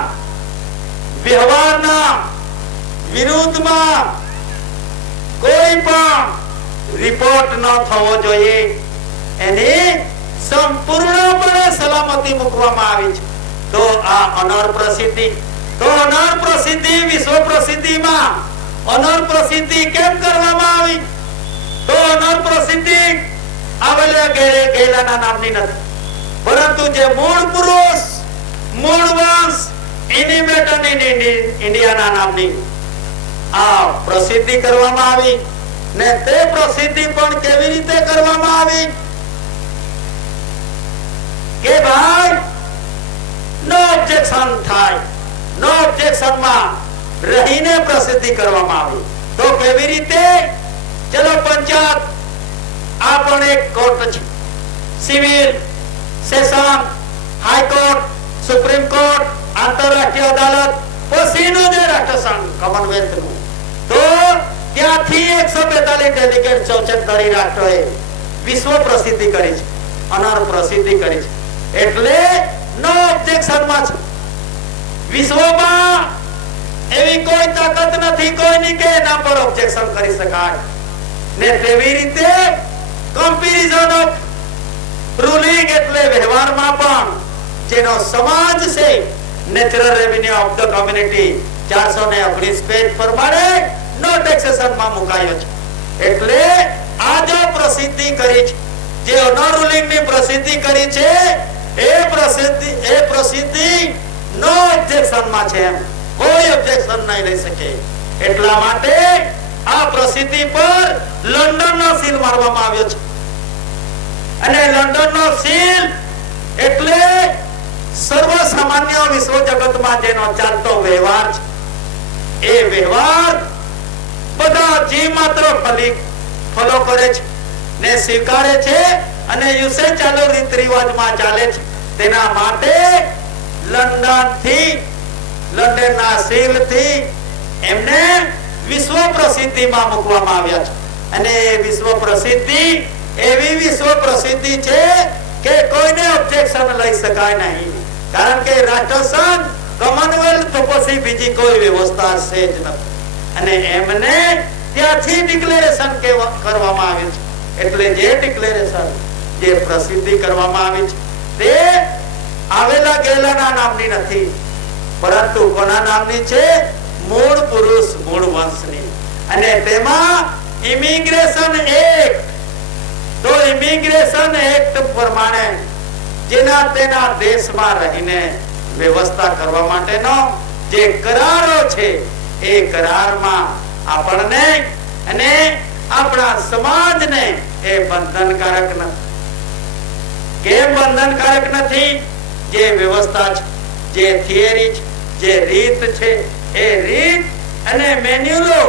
વ્યવહારના વિરુદ્ધમાં કોઈ પણ રિપોર્ટ ન થવો જોઈએ. એની સંપૂર્ણપણે સલામતી મૂકવામાં આવી છે. તો આ અનાર પ્રસિદ્ધિ, તો અનાર પ્રસિદ્ધિ વિશ્વ પ્રસિદ્ધિમાં અનાર પ્રસિદ્ધિ કેમ કરવામાં આવી? તો અનાર પ્રસિદ્ધિ આવેલા ગેલાના નામની નથી, પરંતુ જે મૂળ પુરુષ મૂળ વંશ ઇનિમેટન ઇન્ડિયાના નામની આ પ્રસિદ્ધિ કરવામાં આવી. ને તે પ્રસિદ્ધિ પણ કેવી રીતે કરવામાં આવી? કે ભાઈ નો ઓબ્જેક્શન થાય, નો ઓબ્જેક્શન માં રહીને પ્રસિદ્ધિ કરવામાં આવી. તો કેવી રીતે? ચલો પંચાયત આ પણ એક કોર્ટ છે. Civil, session, high court, supreme court, આંતરરાષ્ટ્રીય અદાલત, પછીનું જે રાષ્ટ્રસંઘ કોમનવેલ્થ નું, તો ત્યાંથી 142 ડેલિગેટ 74 રાષ્ટ્રોએ વિશ્વ પ્રસિદ્ધિ કરી છે, અનાર પ્રસિદ્ધિ કરી છે. એટલે નો ઓબ્જેક્શન માં છે. વિશ્વમાં એવી કોઈ તાકાત નથી કોઈની કે એના પર ઓબ્જેક્શન કરી શકાય. ને તેવી રીતે કમ્પેરિઝન ઓફ રૂલિંગ એટલે વ્યવહારમાં પણ જેનો સમાજ છે natural revenue of the community 419 page પ્રમાણે નો ટેક્સેશન માં મુકાયો છે. એટલે આ જો પ્રસિદ્ધિ કરી છે, જે ઓનર રૂલિંગ ની પ્રસિદ્ધિ કરી છે, એ પ્રસિદ્ધિ નો ઓબ્જેક્શન માં છે, એમ કોઈ ઓબ્જેક્શન નહીં લઈ શકે. એટલા માટે આ પ્રસિદ્ધિ પર લંડન નો સીલ મારવામાં આવ્યો છે. અને લંડન નો સીલ એટલે સર્વ સામાન્ય વિશ્વ જગતમાં જેનો ચાલતો વ્યવહાર છે, એ વ્યવહાર બધા જીવ માત્ર ફોલો કરે છે ને સ્વીકારે છે અને યુસે ચાલુ રીત રિવાજમાં ચાલે છે. તેના માટે લંડનના સીલ થી એમને વિશ્વ પ્રસિદ્ધિમાં મૂકવામાં આવ્યા છે. અને વિશ્વ પ્રસિદ્ધિ એવી વિશ્વ પ્રસિદ્ધિ છે કે કોઈને ઓબ્જેક્શન લઈ શકાય નહીં. કારણ કે રાષ્ટ્રસંઘ, કોમનવેલ્થ પછી બીજી કોઈ વ્યવસ્થા છે જ નથી. અને એમને ત્યાંથી ડિક્લેરેશન કરવામાં આવ્યું છે. એટલે જે ડિક્લેરેશન, જે પ્રસિદ્ધિ કરવામાં આવી છે, તે આવેલા ગયેલાના નામની નથી, પરંતુ કોના નામની છે? મૂળ પુરુષ, મૂળ વંશની. અને તેમાં ઇમિગ્રેશન એક્ટ, તો ઇમિગ્રેશન એક્ટ પ્રમાણે જેના તેના દેશમાં રહીને વ્યવસ્થા કરવા માટેનો જે કરારો છે, એ કરારમાં આપણને અને આપણા સમાજને એ બંધનકારક નથી. કેમ બંધનકારક નથી? જે વ્યવસ્થા છે, જે થિયરી છે, જે રીત છે, એ રીત અને મેન્યુઅલો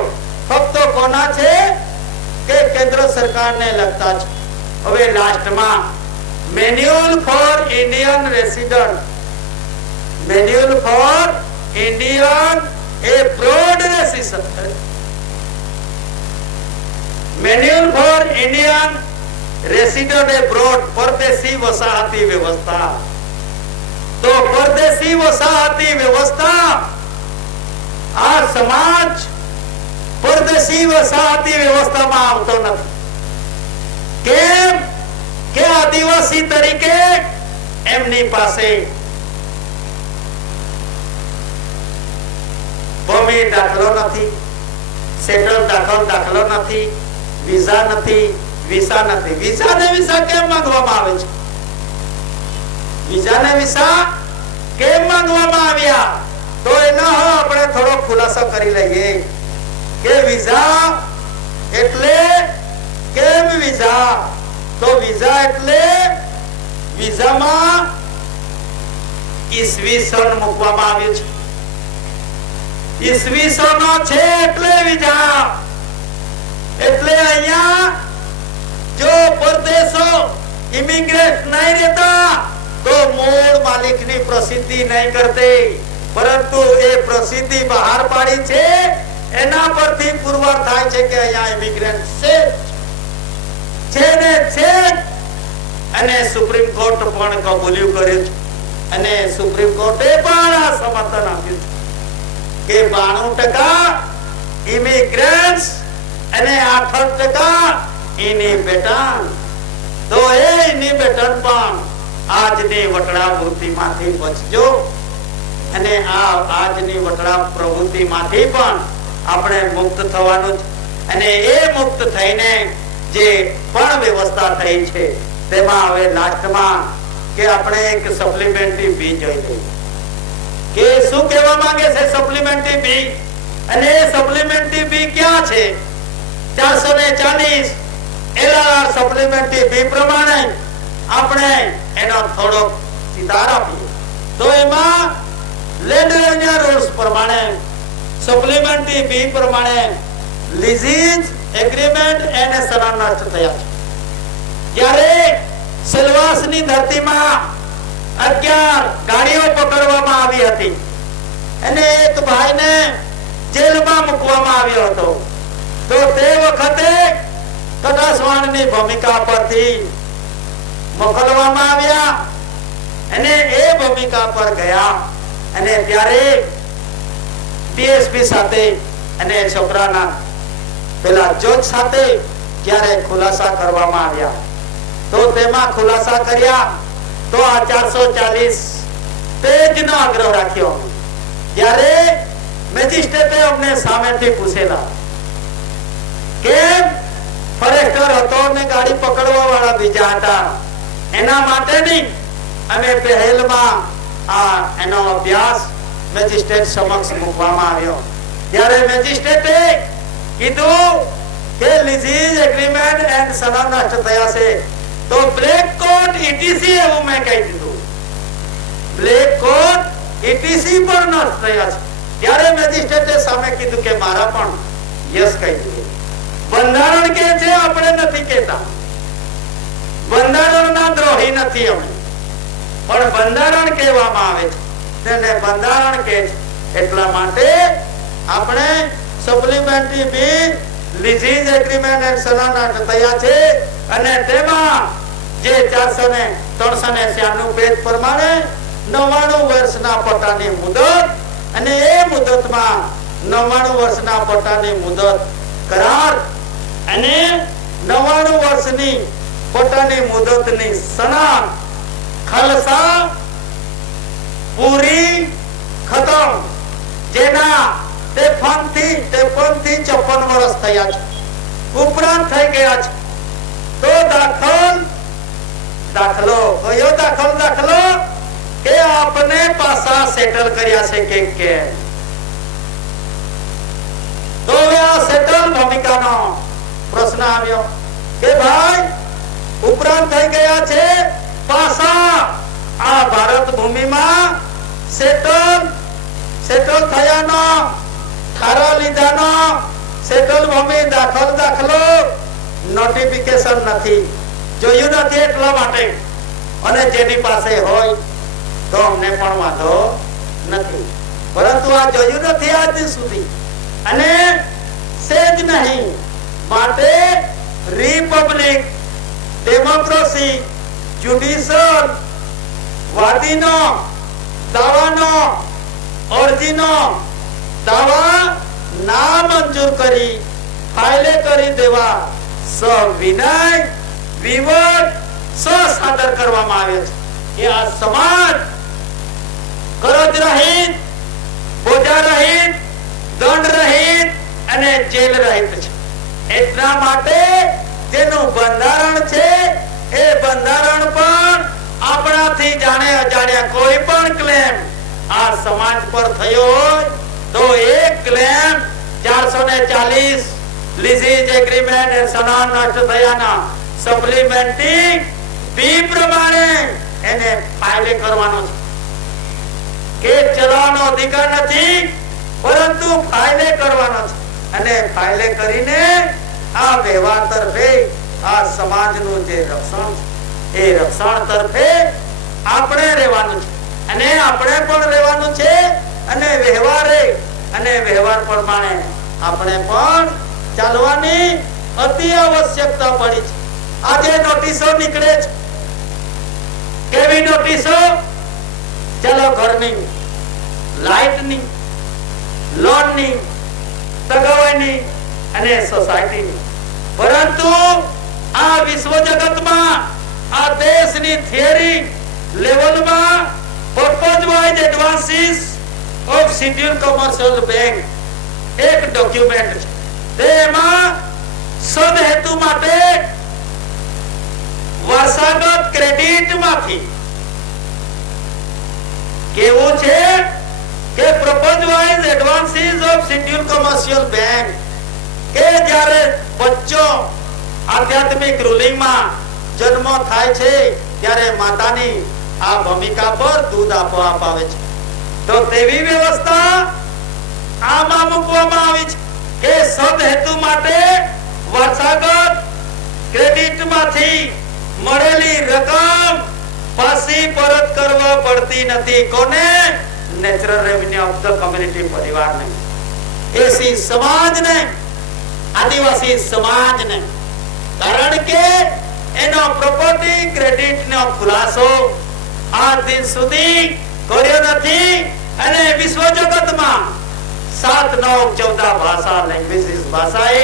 ફક્ત કોના છે? કે કેન્દ્ર સરકારને લગતા છે. હવે લાસ્ટમાં manual for Indian resident, manual for Indian abroad resident, manual for Indian resident abroad, પરદેશી વસાહતી વ્યવસ્થા. તો પરદેશી વસાહતી વ્યવસ્થા, આ સમાજ પરદેશી વસાહતી વ્યવસ્થામાં આવતો નથી. કેમ? કે આદિવાસી તરીકે એમની પાસે ભૂમિ દાખલો નથી, સેટલ દાખલો નથી, વિઝા નથી, વિસા નથી. વિઝા ને વિસા કેમ માંગવામાં આવે છે? વિઝા ને વિસા કેમ માંગવામાં આવ્યા? તો એનો આપણે થોડો ખુલાસો કરી લઈએ કે વિઝા એટલે કેમ વિઝા? તો વિઝા એટલે વિઝામાં ઈસવીસન મૂકવામાં આવ્યું છે. ઈસવીસનો છે એટલે વિઝા. એટલે અહીંયા જો પરદેશો ઇમિગ્રેટ નહીં રહેતા તો મૂળ માલિકની પ્રસિદ્ધિ નહીં કરતી, પરંતુ એ પ્રસિદ્ધિ બહાર પાડી છે, એના પરથી પુરવાર થાય છે કે અહીંયા ઇમિગ્રન્ટ છે ને છે. અને સુપ્રીમ કોર્ટ પણ કબૂલ્યું કર્યું છે. અને સુપ્રીમ કોર્ટે પણ આ સમર્થન આપ્યું છે કે 92% ઇમિગ્રન્ટ્સ અને 68% ઇનહિબિટન્ટ. તો એ ઇનહિબિટન્ટ પણ આજની વટડા વૃત્તિમાંથી બચજો. અને આ આજની વટડા પ્રવૃત્તિમાંથી પણ આપણે મુક્ત થવાનું છે. અને એ મુક્ત થઈને જે પણ વ્યવસ્થા થઈ છે, તેમાં હવે લાસ્ટમાં કે આપણે એક સપ્લિમેન્ટરી બી જોઈ લઈએ કે શું કહેવા માંગે છે સપ્લિમેન્ટરી બી. અને સપ્લિમેન્ટરી બી ક્યાં છે? 440 LR સપ્લિમેન્ટરી બી પ્રમાણે આપણે એનો થોડો સિતાર આપીએ તો એમાં લેન્ડ રેવન્યુ રૂલ્સ પ્રમાણે સપ્લિમેન્ટરી બી પ્રમાણે લીઝિંગ એગ્રીમેન્ટ એને સરાહના થયા છે. જ્યારે સેલવાસની ધરતીમાં 11 ગાડીઓ પકડવામાં આવી હતી અને એક ભાઈને જેલમાં મૂકવામાં આવ્યો હતો. તો તે વખતે કટાસવાણની ભૂમિકા પરથી મોકલવામાં આવ્યા અને એ ભૂમિકા પર ગયા. અને ત્યારે ડીએસપી સાથે અને છોકરાના પેલા જોજ સાથે જ્યારે ખુલાસા કરવામાં આવ્યા, તો તેમાં ખુલાસા કર્યા તો આ 440 પેજનો આગ્રહ રાખ્યો. ત્યારે મેજિસ્ટ્રેટે અમને સામેથી પૂછેલા કેમ ફોરેસ્ટર હતો ને ગાડી પકડવા વાળા બીજા હતા. એના માટેની અમે પહેલમાં એનો અભ્યાસ મેજિસ્ટ્રેટ સમક્ષ મૂકવામાં આવ્યો. ત્યારે મેજિસ્ટ્રેટે કીધું કે લીઝ એગ્રીમેન્ટ એન્ડ સના નષ્ટ થયા છે, તો બ્લેક કોટ ઇટીસી એવું મેં કહી દીધું. બ્લેક કોટ ઇટીસી પણ નષ્ટ થયા છે. ત્યારે મેજિસ્ટ્રેટે સામે કીધું કે મારા પણ યસ કહી દીધું. બંધારણ કે છે, આપણે નથી કહેતા. બંધારણના દ્રોહી નથી અમે, પણ બંધારણ કહેવામાં આવે છે તેને બંધારણ કહે છે. એટલા માટે આપણે supplementary bill lease agreement and Sana નષ્ટ થયા છે અને તેમાં જે 396 પેજ પ્રમાણે 99 વર્ષના પટ્ટાની મુદત અને એ મુદતમાં 99 વર્ષના પટ્ટાની મુદત કરાર અને 99 વર્ષની પટ્ટાની મુદતની સના ખલસા પૂરી ખતમ, જેના 53 થી 56 વર્ષ થયા છે, ઉપરાંત થઈ ગયા છે. તો દાખલો કયો દાખલો કે આપને પાસા સેટલ કર્યા છે કે કેમ? તો આ સેટલ ભૂમિકાનો પ્રશ્ન આવ્યો કે ભાઈ ઉપરાંત થઈ ગયા છે પાસા આ ભારત ભૂમિમાં સેટલ થયાનો ઠારા લીધાનો સેટલ ભૂમિ દાખલો નોટિફિકેશન નથી, જોયું નથી એટલા માટે. અને જેની પાસે હોય તો અમને પણ વાંધો નથી, પરંતુ આ જોયું નથી આજ સુધી અને સેજ નહીં. માટે રિપબ્લિક, ડેમોક્રેસી, જ્યુડિશિયલ વાદીનો દાવાનો અરજીનો દાવા ના મંજૂર કરી ફાઇલે કરી દેવા સવિનય વિવટ સાદર કરવામાં આવે છે કે આ સમાજ કરજ રહિત, બોજા રહિત, દંડ રહિત અને જેલ રહિત છે. એટલા માટે જેનું બંધારણ છે એ બંધારણ પણ આપણાથી જાણે અજાણ્યા કોઈ પણ ક્લેમ આ સમાજ પર થયો હોય તો એક ક્લેમ 440 લીઝ એગ્રીમેન્ટ એ સના નષ્ટ થયાના સપ્લિમેન્ટરી બી પ્રમાણે એને ફાઇલે કરવાનો છે. કેસ ચલાવવાનો અધિકાર નથી, પરંતુ ફાઇલે કરવાનો છે અને ફાઇલે કરીને આ વ્યવહાર તરફે આ સમાજનું જે રક્ષણ છે એ રક્ષણ તરફે આપણે રહેવાનું છે અને આપણે પણ રહેવાનું છે અને વ્યવહાર પ્રમાણે આપણે પણ ચાલવાની અતિ આવશ્યકતા પડી છે. આજે નોટિસો નીકળે છે. કેવી નોટિસો? ચલો ઘરની, લાઇટની, લોનની, તગાવની અને સોસાયટીની. પરંતુ આ વિશ્વ જગતમાં આ દેશની થિયરી લેવલમાં purpose wise advances of schedule commercial bank એક ડોક્યુમેન્ટ છે. તેમાં સદ હેતુ માટે વારસાગત ક્રેડિટમાંથી કેવું છે કે purpose wise advances of schedule commercial bank કે જ્યારે બચ્ચો આધ્યાત્મિક રૂલિંગમાં જન્મ થાય છે ત્યારે માતાની આ ભૂમિકા પર દૂધ આપવા આવે છે. તો તેવી વ્યવસ્થા આમાં મૂકવામાં આવી છે કે સદ હેતુ માટે વારસાગત ક્રેડિટમાંથી મળેલી રકમ પાછી પરત કરવા પડતી નથી. કોને? Natural revenue of the community, પરિવારને, એસી સમાજને, આદિવાસી સમાજને. કારણ કે એનો પ્રોપર્ટી ક્રેડિટનો ખુલાસો આજ દિન સુધી કર્યો નથી અને વિશ્વ જગતમાં 7, 9, 14 ભાષા લેંગ્વેજીસ ભાષાએ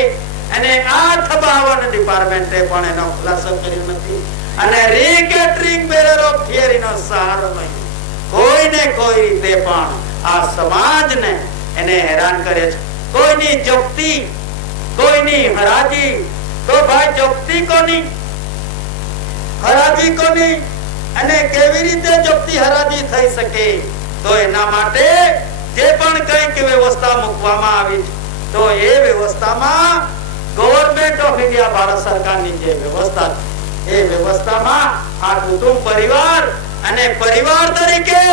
અને 852 ડિપાર્ટમેન્ટે પણ એનો ખુલાસો કર્યો નથી અને રીકેટરિંગ બેરર ઓફ થિયરીનો સહારો લઈ કોઈને કોઈ રીતે પણ આ સમાજને એને હેરાન કરે છે. કોઈની જપ્તી, કોઈની હરાજી, તો ભાઈ જોગતી કોની, હરાજી કોની, અને કેવી રીતે જોગતી હરાજી થઈ શકે? તો એના માટે જે પણ કંઈક વ્યવસ્થા મૂકવામાં આવી છે, તો એ વ્યવસ્થામાં ગવર્નમેન્ટ ઓફ ઇન્ડિયા ભારત સરકારની જે વ્યવસ્થા છે, એ વ્યવસ્થામાં આ કુટુંબ પરિવાર અને પરિવાર તરીકે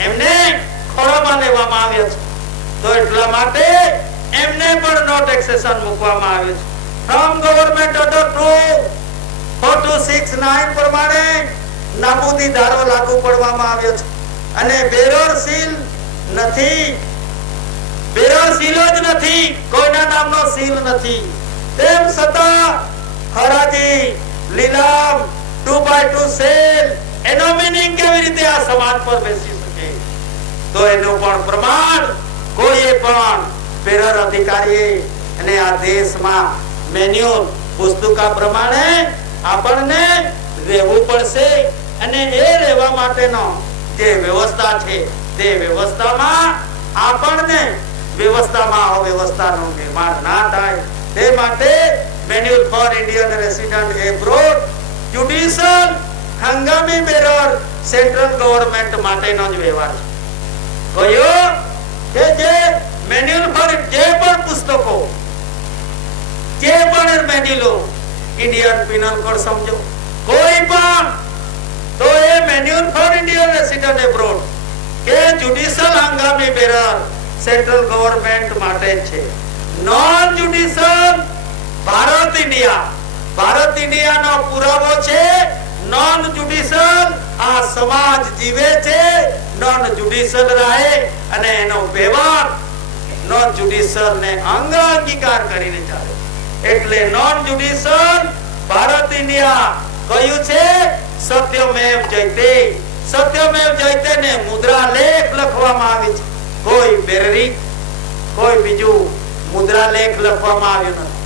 એમને ખોળામાં લેવામાં આવ્યા છે. તો એટલા માટે એમને પણ નો ટેક્સેશન મૂકવામાં આવ્યું છે. ફ્રોમ ગવર્નમેન્ટ ઓર્ડર 4269 પ્રમાણે નાબૂદી ધારો લાગુ પડવામાં આવ્યો છે અને બેરર સીલ નથી, બેરર સીલ જ નથી, કોઈના નામનો સીલ નથી. તેમ છતાં હરાજી, લીલામ, 2x2 સેલ, એનો મીનિંગ કેવી રીતે આ સમાજ પર બેસી શકે? તો એનું પણ પ્રમાણ કોઈએ પણ બેરર અધિકારી અને આ દેશમાં મેન્યુઅલ પુસ્તકા પ્રમાણે આપણને રહેવું પડશે અને એ રહેવા માટેનો જે વ્યવસ્થા છે તે વ્યવસ્થામાં આપણને વ્યવસ્થામાં અવ્યવસ્થાનું નિર્માણ ના થાય તે માટે manual for Indian resident abroad judicial હંગામી બેરર સેન્ટ્રલ ગવર્નમેન્ટ માટેનો જ વ્યવહાર છે. કયો કે જે મેન્યુઅલ ફોર જે પણ પુસ્તકો, જે પણ મેન્યુઅલો, ઇન્ડિયન પિનલ કોડ સમજો, કોઈ પણ, તો એ manual for Indian resident abroad કે જ્યુડિશિયલ હંગામી બેરર સેન્ટ્રલ ગવર્નમેન્ટ માટે છે. નોન જ્યુડિશિયલ ભારત ઇન્ડિયાનો પુરાવો છે. નોન જ્યુડિશિયલ આ સમાજ જીવે છે, નોન જ્યુડિશિયલ રહે અને એનો વ્યવહાર નોન જ્યુડિશિયલ ને અંગીકાર કરીને ચાલે. એટલે નોન જ્યુડિશિયલ ભારત ઇન્ડિયા કયું છે? સત્યમેવ જયતે. સત્યમેવ જયતે ને મુદ્રા લેખ લખવામાં આવી છે. કોઈ બેરરી, કોઈ બીજું મુદ્રા લેખ લખવામાં આવ્યું નથી.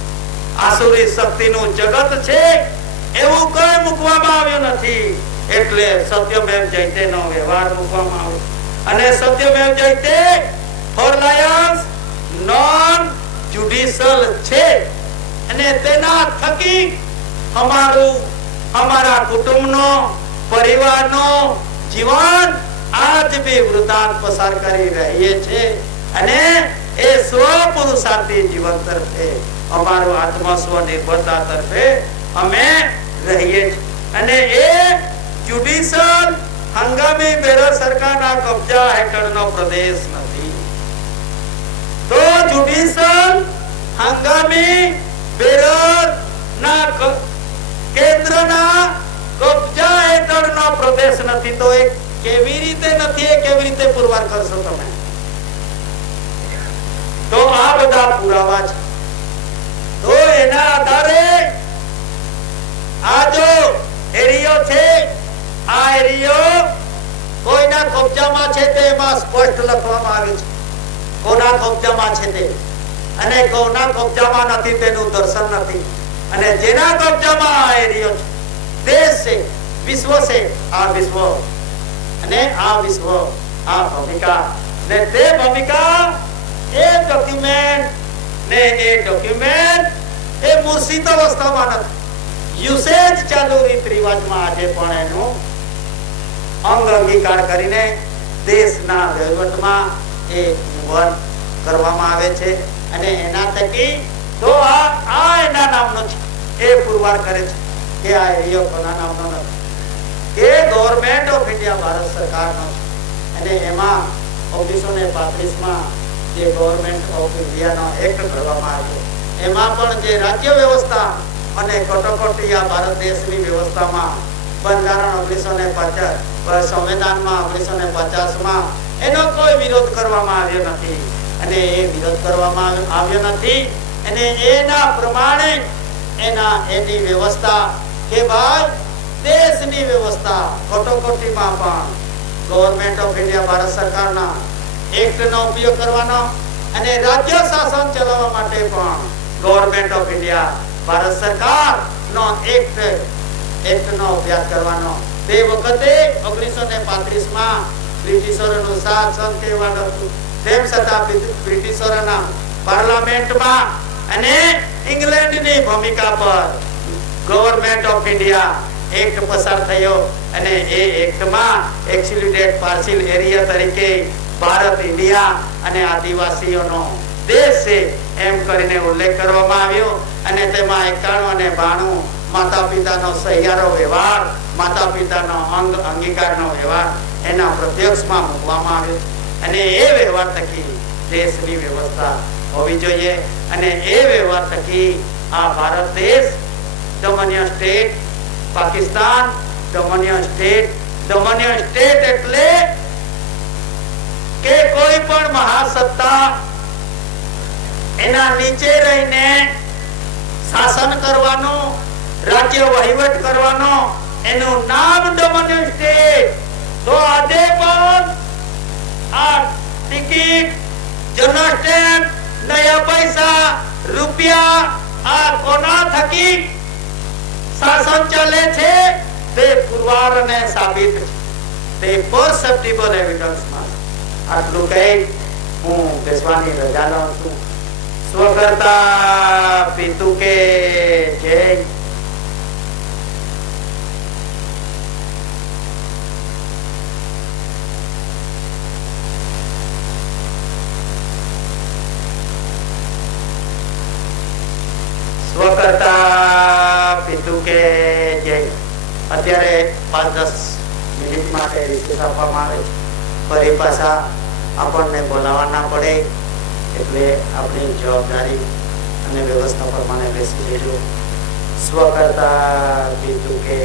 આસુરી શક્તિનું જગત છે એવું કોઈ મૂકવામાં આવ્યું નથી. એટલે સત્યમેવ જયતે નો વ્યવહાર મૂકવામાં આવ્યો અને Satyamev Jayate four Lions non judicial છે અને તેના થકી અમારા કુટુંબનો, પરિવારનો જીવન આજ બી વૃતાંત પસાર કરી રહીએ છે અને એ સ્વપુરુષાર્થી જીવન તરફે, અમારું આત્મ સ્વનિર્ભરતા તરફે અમે રહીએ છીએ અને એ જ્યુડિશિયલ હંગામી બેરર સરકારના કબજા હેઠળનો પ્રદેશ નથી. તો જ્યુડિશિયલ હંગામી બેરર ના કેન્દ્રના કબજા હેઠળનો પ્રદેશ નથી. તો એ કેવી રીતે નથી, એ કેવી રીતે પુરવાર કરશો તમે? તો આ બધા પુરાવા છે. તો એના આધારે આ જો એરિયો છે, આ એરિયો કોઈના કબજામાં છે તે એમાં સ્પષ્ટ લખવામાં આવ્યું છે કોના કબજામાં છે તે, અને કોના કબજામાં નથી તેનું દર્શન નથી. અને જેના કબજામાં આ એરિયો છે, દેશ છે, વિશ્વ છે, આ વિશ્વ અને આ વિશ્વ, આ ભૂમિકા ને તે ભૂમિકા, એ ડોક્યુમેન્ટ ને એ ડોક્યુમેન્ટ એ મૂર્છિત અવસ્થામાં નથી. યુસેજ ચાલુ રીત રિવાજમાં આજે પણ એનું અંગીકાર કરીને દેશના વહીવટમાં એ મુહર કરવામાં આવે છે અને એના થકી તો આ એના નામનો છે, એ પુરવાર કરે છે કે આ એરિયો કોના નામનો નથી, એ ગવર્નમેન્ટ ઓફ ઇન્ડિયા ભારત સરકારનો છે. અને એમાં 1935માં જે ગવર્નમેન્ટ ઓફ ઇન્ડિયાનો એક્ટ ઘડવામાં આવ્યો, એમાં પણ જે રાજ્ય વ્યવસ્થા અને કટોકટી આ ભારત દેશની વ્યવસ્થામાં બંધારણ 1950, સંવિધાનમાં 1950માં એનો કોઈ વિરોધ કરવામાં આવ્યો નથી અને એ વિરોધ કરવામાં આવ્યો નથી. અને એના પ્રમાણે એની વ્યવસ્થા કે ભાઈ દેશની વ્યવસ્થા કટોકટીમાં પણ ગવર્નમેન્ટ ઓફ ઇન્ડિયા ભારત સરકારના એક્ટનો ઉપયોગ કરવાનો અને રાજ્ય શાસન ચલાવવા માટે પણ ગવર્નમેન્ટ ઓફ ઇન્ડિયા ભારત સરકારનો એક્ટનો અભ્યાસ કરવાનો. તે વખતે 1935માં બ્રિટિશરોનું શાસન કેવળ હતું, તેમ છતાં બ્રિટિશરોના પાર્લામેન્ટમાં અને ઇંગ્લેન્ડની ભૂમિકા પર ગવર્નમેન્ટ ઓફ ઇન્ડિયા એક્ટ પસાર થયો અને એ એક્ટમાં એક્સક્લુડેડ પાર્શિયલ એરિયા તરીકે ભારત ઇન્ડિયા અને આદિવાસીઓનો દેશ છે એમ કરીને ઉલ્લેખ કરવામાં આવ્યો અને તેમાં 91 અને 92 માતા પિતાનો સહિયારો વ્યવહાર, માતા પિતાનો અંગીકારનો વ્યવહાર એના પ્રત્યક્ષમાં મૂકવામાં આવ્યો અને એ વ્યવહાર થકી દેશની વ્યવસ્થા હોવી જોઈએ અને એ વ્યવહાર થકી આ ભારત દેશ dominion state, Pakistan dominion state એટલે કે કોઈ પણ મહાસત્તા એના નીચે રહીને શાસન કરવાનો, રાજ્ય વહીવટ કરવાનો, એનું નામ ડોમિનિયન સ્ટેટ. તો આજે પણ આ ટિકિટ, જનરલ સ્ટેમ્પ, નયા પૈસા, રૂપિયા આ કોના થકી શાસન ચાલે છે તે પુરવાર અને સાબિત છે. તે પરસેપ્ટિબલ એવિડન્સમાં આટલું કહી હું બેસવાની રજા લઉં છું. સ્વકર્તા પિતુ કે જય. સ્વકર્તા પિતુ કે જય. અત્યારે 5-10 મિનિટ માટે રિસેસ આપવામાં આવે છે. ફરી પાછા આપણને બોલાવવા ના પડે એટલે આપણી જવાબદારી અને વ્યવસ્થા પ્રમાણે બેસી જજો. સ્વકર્તા પિતુ કે